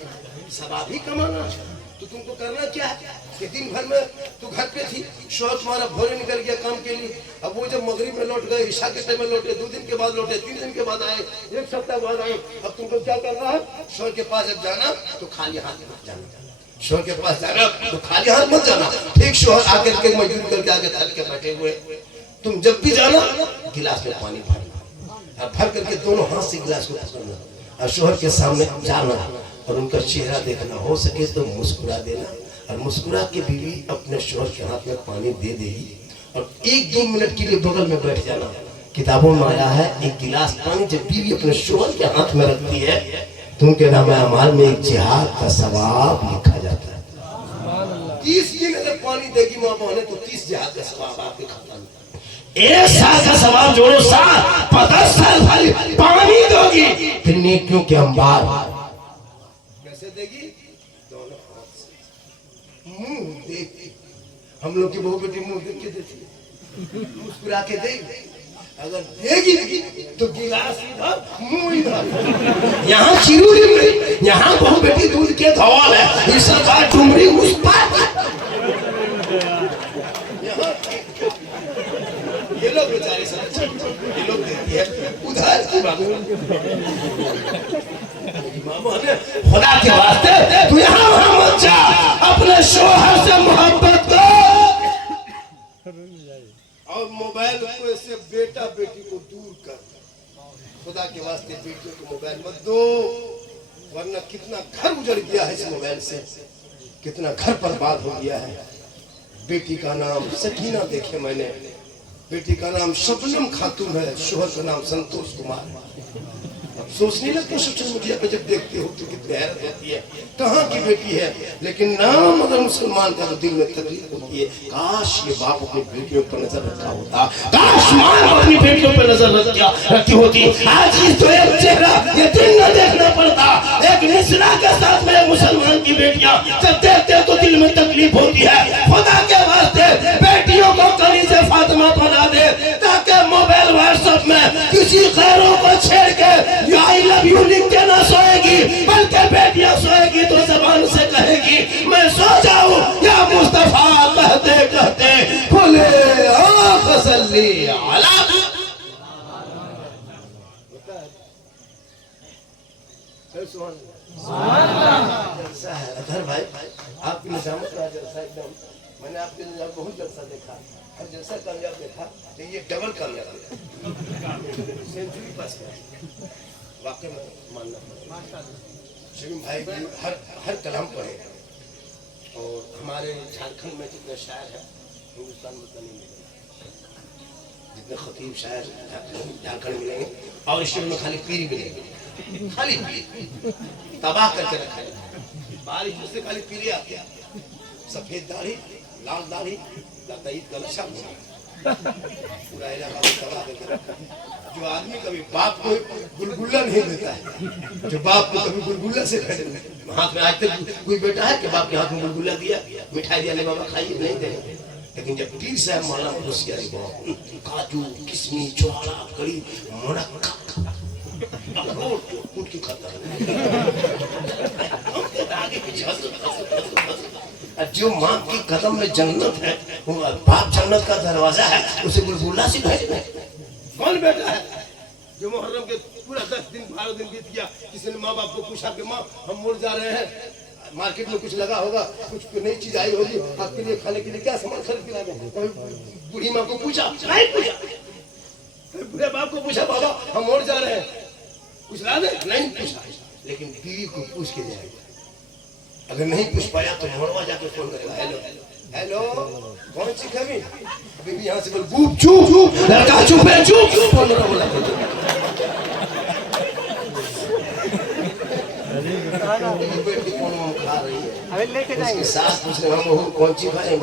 सवाब ही कमाना है, तो तुमको करना क्या है कि दिन भर में तू घर पे थी, शोहर तुम्हारा भोरे निकल गया काम के लिए, अब वो जब मगरिब में लौट गए, ईशा के टाइम में लौटे, 2 दिन के बाद लौटे, 3 दिन के बाद आए, 1 सप्ताह बाद आए, अब तुमको क्या करना है, शोहर के पास जब जाना तो खाली हाथ मत जाना, शोहर के पास जाना तो खाली हाथ मत जाना, ठीक शोहर आकर के मजदूर करके आगे थक के बैठे हुए, तुम जब भी जाना गिलास में पानी भरना और भर करके दोनों हाथ से गिलास को पकड़ना और शोहर के सामने जाना और उनका चेहरा देखना, हो सके तो मुस्कुरा देना, और मुस्कुरा के बीवी अपने शोहर के हाथ में पानी दे देगी और 1-2 मिनट के लिए बगल में बैठ जाना। किताबों में आया है एक गिलास पानी जब बीवी अपने शोहर के हाथ में रखती है तो उनके नामे अमाल में एक जिहाद का सवाब लिखा जाता है। 30 दिन अगर पानी देगी माँ बहने तो 30 जिहाद का सवाब आपके खाता में, 1 साल का सवाब जोड़ो, 10 साल खाली पानी दोगी फिर नेकियों के अंबार कैसे देगी, दोनों हाथ से मुंह देगी, हम लोग की बहू बेटी मुंह देख के देती है, मुस्कुरा के देगी, अगर देगी तो गिलास इधर मुंह इधर, यहाँ चिरूरी में, यहाँ बहू बेटी दूध के धौल है, इस बार डुमरी उस पार, ये लोग बेचारे ये लोग देती है उधर की बात, खुदा के वास्ते तू यहाँ वहाँ मत जा, अपने शोहर से मोहब्बत कर और मोबाइल को ऐसे बेटा बेटी को दूर कर, खुदा के वास्ते बेटियों को मोबाइल मत दो, वरना कितना घर उजड़ गया है इस मोबाइल से, कितना घर बर्बाद हो गया है। बेटी का नाम सकीना देखे मैंने, बेटी का नाम शबनम खातून है, शोहर का नाम संतोष कुमार है। अब सोचने लगते सोशल मीडिया पे जब देखते हो तो कितनी हैरत होती है, कहाँ की बेटी है, लेकिन नाम अगर मुसलमान का तो दिल में तकलीफ होती है। काश ये बाप अपनी बेटियों पर नजर रखा होता, काश मां अपनी बेटियों पर नजर रखी होती। आज इस तो एक चेहरा ये दिन न देखना पड़ता। एक निस्ला के साथ में मुसलमान की बेटियां जब देखते तो दिल में तकलीफ होती है। खुदा के वास्ते बेटियों को कली से फातिमा बना दे, ताकि मोबाइल व्हाट्सएप में किसी गैरों को छेड़ के आई लव यू लिख के ना सोएगी, बल्कि बेटियां सोएगी तो जबान से कहेगी मैं सो जाऊं या मुस्तफा कहते कहते खुले आँख सल्ली अला। जलसा है अधर भाई, आपकी निजामत का जलसा एकदम, मैंने आपके निजाम बहुत जलसा देखा और जलसा कामयाब देखा, तो ये डबल कामयाब सेंचुरी पास किया, वाकई में मानना पड़ेगा। शरीम भाई हर कलाम पढ़े, और हमारे झारखंड में जितने शायर हैं हिंदुस्तान में नहीं मिलेंगे, जितने खतीब शायर झारखंड मिलेंगे, और इस में खाली पीरी मिलेगी, खाली पीरी तबाह करके रखा है। बारिश उससे खाली पीली आती है, सफेद दाढ़ी लाल दाढ़ी लताईत का लशा पूरा इलाका तबाह करके रखा है। जो आदमी कभी बाप को गुलगुल्ला नहीं देता है, जो बाप को कभी गुलगुल्ला से हाथ में, आज तक कोई बेटा है कि बाप के हाथ में गुलगुल्ला दिया, मिठाई दिया, ले बाबा खाइए, नहीं दे। लेकिन जब पीर साहब मौलाना होशियारी काजू किशमिश छोला कड़ी मुनक्का कूट के खाता है। जो माँ की कदम में जन्नत है, वो बाप जन्नत का दरवाजा है, उसे गुलगुल्ला से भेजना है। कौन बेटा है जो मुहर्रम के पूरा 10 दिन 12 दिन बीत गया, किसी ने माँ बाप को पूछा कि माँ हम मुड़ जा रहे हैं, मार्केट में कुछ लगा होगा, कुछ नई चीज आई होगी, आपके लिए खाने के लिए क्या सामान खरीद के ला दें। बूढ़ी माँ को पूछा, नहीं पूछा, बूढ़े बाप को पूछा बाबा हम मुड़ जा रहे हैं, कुछ ला दे, नहीं पूछा। लेकिन बीवी को पूछ के जाएगा, अगर नहीं पूछ पाया तो मोड़वा जाके फोन करेगा, हेलो हेलो कौन सी कमी, बीवी यहाँ से बोल चुप चुप, लड़का चुप है, चुप फोन बोला बेटी कौन खा रही है, लेके जाएंगे सास पूछने हम बहू कौन सी खाए,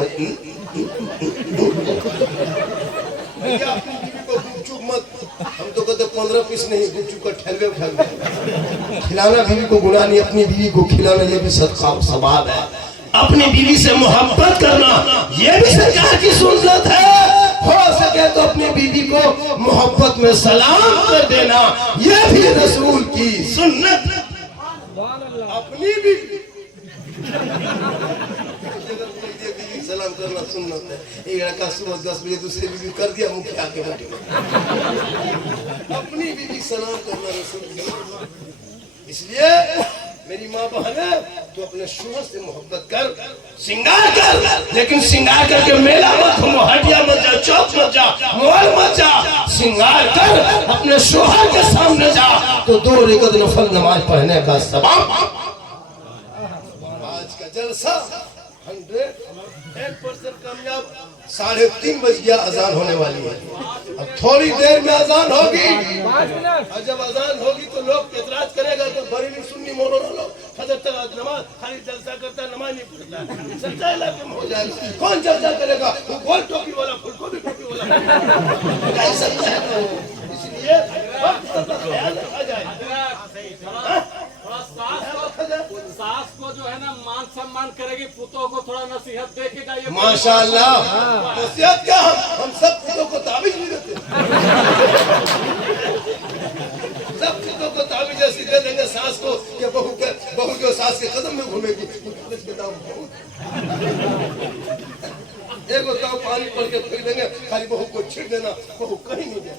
भैया अपनी बीवी को गुपचुप मत, हम तो कहते 15 पीस नहीं, गुपचुप का ठहरवे उठा खिलाना बीवी को गुनाह नहीं, अपनी बीवी को खिलाना ये भी सदका सवाब है। अपनी बीवी से मोहब्बत करना ये भी सरकार की सुन्नत है, हो सके तो अपनी बीवी को मोहब्बत में सलाम कर देना, ये भी रसूल की सुन्नत। अपनी बीवी सलाम करना सुन्नत है। एक लड़का सुबह 10 बजे दूसरी बीवी कर दिया मुखिया के बैठे, अपनी बीवी सलाम करना रसूल की। इसलिए मेरी माँ बहन है, तो अपने शोहर से मोहब्बत कर, सिंगार कर, लेकिन सिंगार करके मेला मत घूमो, हटिया मत जा, चौक मत जा, मॉल मत जा, सिंगार कर अपने शोहर के सामने जा, तो 2 रकात नफल नमाज पढ़ने का सवाब। आज का जलसा 100% कामयाब। 3:30 बज गया, अजान होने वाली है, अब थोड़ी देर में अजान होगी, और जब अजान होगी तो लोग एतराज करेगा कि बरेली सुन्नी मौलाना लोग फजर तक नमाज खाली जलसा करता है, नमाज नहीं पढ़ता, चर्चा इलाके में हो जाएगा। कौन चर्चा करेगा, वो गोल टोपी वाला, फुलकोबी टोपी वाला, इसलिए ख्याल रखा जाए। सास को जो है ना मान सम्मान करेगी, पुतों को थोड़ा नसीहत दे के जाइए। माशाल्लाह, नसीहत क्या, हम सब पुतों को ताबीज भी देते, सब पुतों को ताबीज ऐसी दे देंगे सास को कि बहू जो सास के कदम में घूमेगी, के दाम एक बताओ पानी पड़ के फेंक देंगे, खाली बहू को छिड़ देना, बहू कहीं नहीं जाए।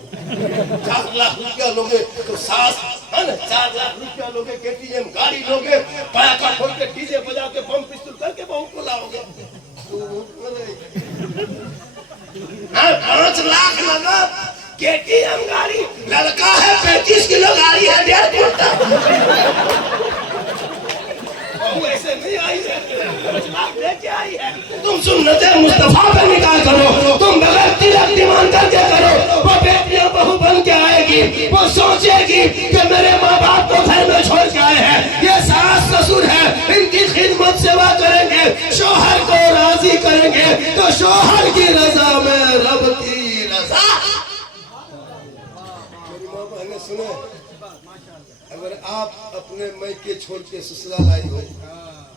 4 लाख रुपया लोगे तो सास है ना, 4 लाख रुपया लोगे, KTM गाड़ी लोगे, पटाखा फोड़ के डीजे बजा के बम पिस्तौल करके बहू को लाओगे, 5 लाख लगा KTM गाड़ी, लड़का है आएगी वो सोचेगी कि मेरे माँ बाप तो घर में छोड़ के आए हैं, ये सास ससुर है, इनकी खिदमत सेवा करेंगे, शौहर को राजी करेंगे तो शौहर की रजा में रब की रजा। मेरी माँ बहने सुने, अगर आप अपने मैके छोड़ के ससुराल आई हो,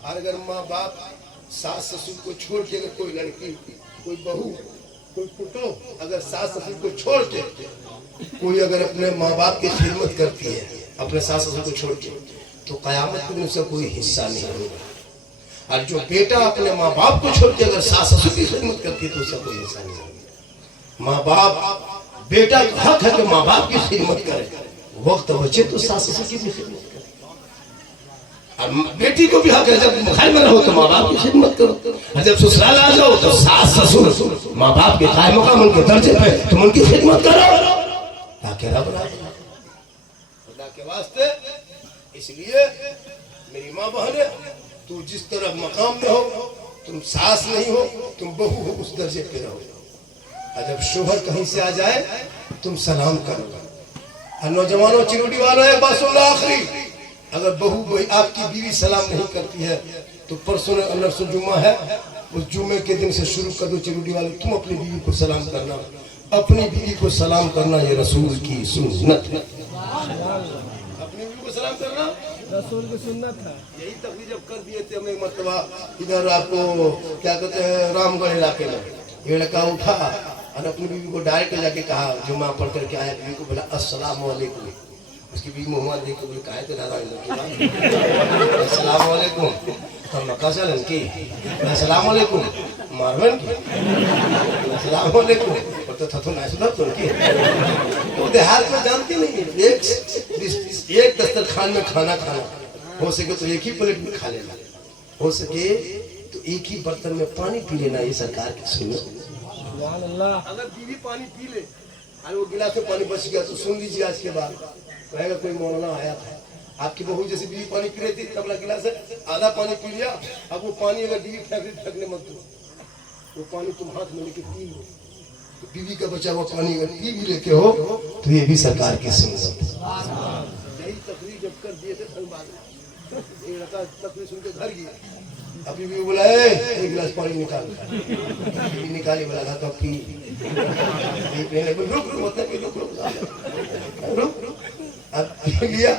और अगर माँ बाप सास ससुर को छोड़ के, अगर कोई लड़की, कोई बहू, कोई पुतो अगर सास ससुर को छोड़ के कोई अगर अपने माँ बाप की खिदमत करती है, अपने सास ससुर को छोड़ के, तो कयामत के दिन उसका कोई हिस्सा नहीं होगा। और जो बेटा अपने माँ बाप को छोड़ के अगर सास ससुर की खिदमत करती है तो उसका कोई हिस्सा नहीं होगा। माँ बाप, बेटा का हक है कि माँ बाप की खिदमत करे, वक्त बचे तो सास ससुर की भी खिदमत करे। और बेटी को भी हक है, जब घर में रहो तो माँ बाप की खिदमत करो, और जब ससुराल आ जाओ तो सास ससुर माँ बाप के कायम मकाम उनके दर्जे पे तुम उनकी खिदमत करो ताकि रब खुदा के वास्ते। इसलिए मेरी माँ बहने, तू जिस तरह मकाम में हो, तुम सास नहीं हो, तुम बहू हो, उस दर्जे पे रहो। और जब शोहर कहीं से आ जाए तुम सलाम करो। और नौजवानों, चिरोटी वालों, एक बात सुन लो आखिरी, अगर बहू आपकी बीवी सलाम नहीं करती है तो परसों नरसों जुम्मा है, उस जुम्मे के दिन से शुरू कर दो चिरोटी वाले, तुम अपनी बीवी को सलाम करना, अपनी बीवी को सलाम करना ये रसूल की सुन्नत है। अपनी बीवी को सलाम करना रसूल की सुन्नत है। यही तकलीफ जब कर दिए थे हमें, मतलब इधर आपको क्या कहते हैं, रामगढ़ इलाके में ये लड़का उठा और अपनी बीवी को डायरेक्ट जाके कहा, जुम्मा पढ़ करके आया, बीवी को बोला अस्सलाम वालेकुम। उसकी बीवी मुँह देख के बोले कहा थे दादा अस्सलाम वालेकुम, हम मकासल की अस्सलाम वालेकुम मारवन की अस्सलाम वालेकुम, तो थथो ना सुधर तो की वो देहात में जानती नहीं है। एक दस्तरखान में खाना खाना हो सके तो एक ही प्लेट में खा लेना, हो सके तो एक ही बर्तन में पानी पी लेना, ये सरकार की सुन्नत। अगर बीवी पानी पी ले और वो गिलास में पानी बच गया तो सुन लीजिए आज के बाद कहेगा कोई मौलाना आया था, आपकी बहू जैसे बीवी पानी पी रही थी, तबला गिलास से आधा पानी पी लिया, अब वो पानी अगर बीवी फेंकने मत दो, वो पानी तुम हाथ में लेके पी लो, तो बीवी का बचा हुआ पानी अगर पी भी लेते हो तो ये भी सरकार की सुन्नत है। यही तकरीर जब कर दिए थे तकरीर सुन के घर गया, अभी भी बोला एक गिलास पानी निकाल, निकाली बोला था तो पी, रुक अब लिया।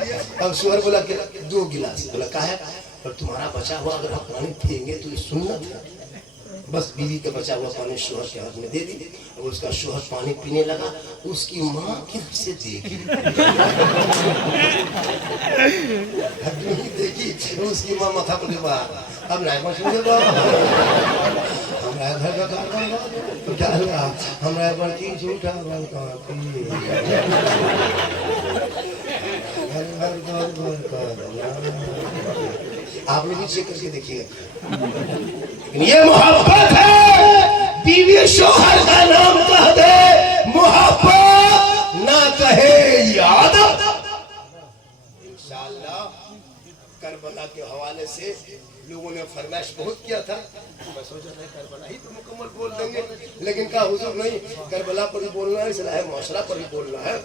अब सुअर बोला कि 2 गिलास, बोला कहा है पर तुम्हारा बचा हुआ अगर आप पानी पिएंगे तो ये सुन्नत है। बस बीवी का बचा हुआ पानी शोहर के हाथ में दे दी, और उसका शोहर पानी पीने लगा, उसकी माँ किससे देखी देखी उसकी माँ माथा पर अब नहीं सुन हमारा घर का काम तो क्या हुआ, हमारा बड़की झूठा आप लोग भी चेक करके देखिए। ये मोहब्बत है, बीवी शोहर का नाम कह दे मोहब्बत, ना कहे याद। इंशाअल्लाह करबला के हवाले से लोगों ने फरमाइश बहुत किया था, मैं सोचा था करबला ही तो मुकम्मल बोल देंगे, लेकिन कहा हुजूर नहीं, करबला पर भी बोलना है, इस्लाह मुआशरा पर भी बोलना है,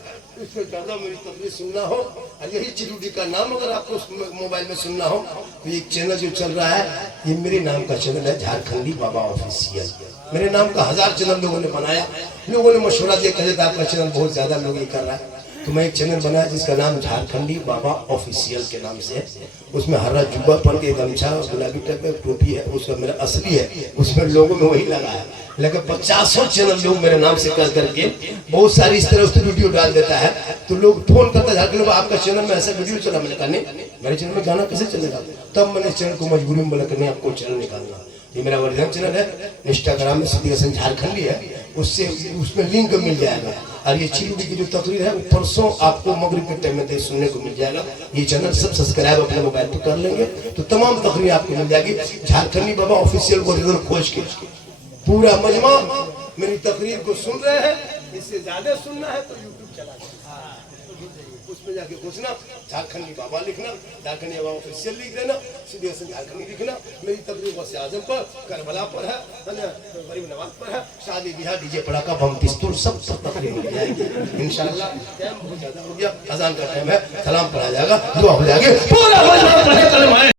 इससे ज्यादा मेरी तकरीर सुनना हो। और यही चिरूडी का नाम अगर आपको मोबाइल में सुनना हो तो एक चैनल जो चल रहा है, ये मेरे नाम का चैनल है, झारखंडी बाबा ऑफिशियल। मेरे नाम का 1000 चैनल लोगों ने बनाया, लोगों ने मशवरा दिया, कहे आपका चैनल बहुत ज्यादा लोग ये कर रहा है, तो मैं एक चैनल बनाया जिसका नाम झारखंडी बाबा ऑफिशियल के नाम से है। उसमें हरा जुब्बा पहन के गमछा गुलाबी टाइप का टोपी है, उसका मेरा असली है, उसमें लोगों में वही लगा है। लेकिन 50 चैनल लोग मेरे नाम से कर करके बहुत सारी इस तरह उसकी वीडियो डाल देता है, तो लोग फोन करता है आपका चैनल में ऐसा वीडियो चला। मैंने कहा नहीं, मेरे चैनल में गाना कैसे चलेगा, तब मैंने चैनल को मजबूरी में बोला कि नहीं आपको चैनल निकालना। ये मेरा ओरिजिनल चैनल है, इंस्टाग्राम में सिद्दीक हसन झारखंडी है, उससे उसमें लिंक मिल जाएगा। और ये चिरूडी की जो तकरीर है परसों आपको मगरिब के टाइम में सुनने को मिल जाएगा। ये चैनल सब सब्सक्राइब अपने मोबाइल पर कर लेंगे तो तमाम तकरीर आपको मिल जाएगी। झारखंडी बाबा ऑफिशियल को इधर खोज के पूरा मजमा मेरी तकरीर को सुन रहे हैं, इससे ज्यादा सुनना है तो यूट्यूब चला उसमें जाके घुसना, झारखंडी बाबा लिखना, झारखंडी बाबा ऑफिशियल लिख देना, सीधे से झारखंडी लिखना। मेरी तकरीब वैसे आजम पर, करबला पर है ना, गरीब नवाज पर है, शादी ब्याह डीजे पड़ाका बम पिस्तौल सब तकरीब हो जाएगी इंशाल्लाह। टाइम बहुत ज्यादा हो गया, अजान का टाइम है, सलाम पढ़ा जाएगा, दुआ हो जाएगी, पूरा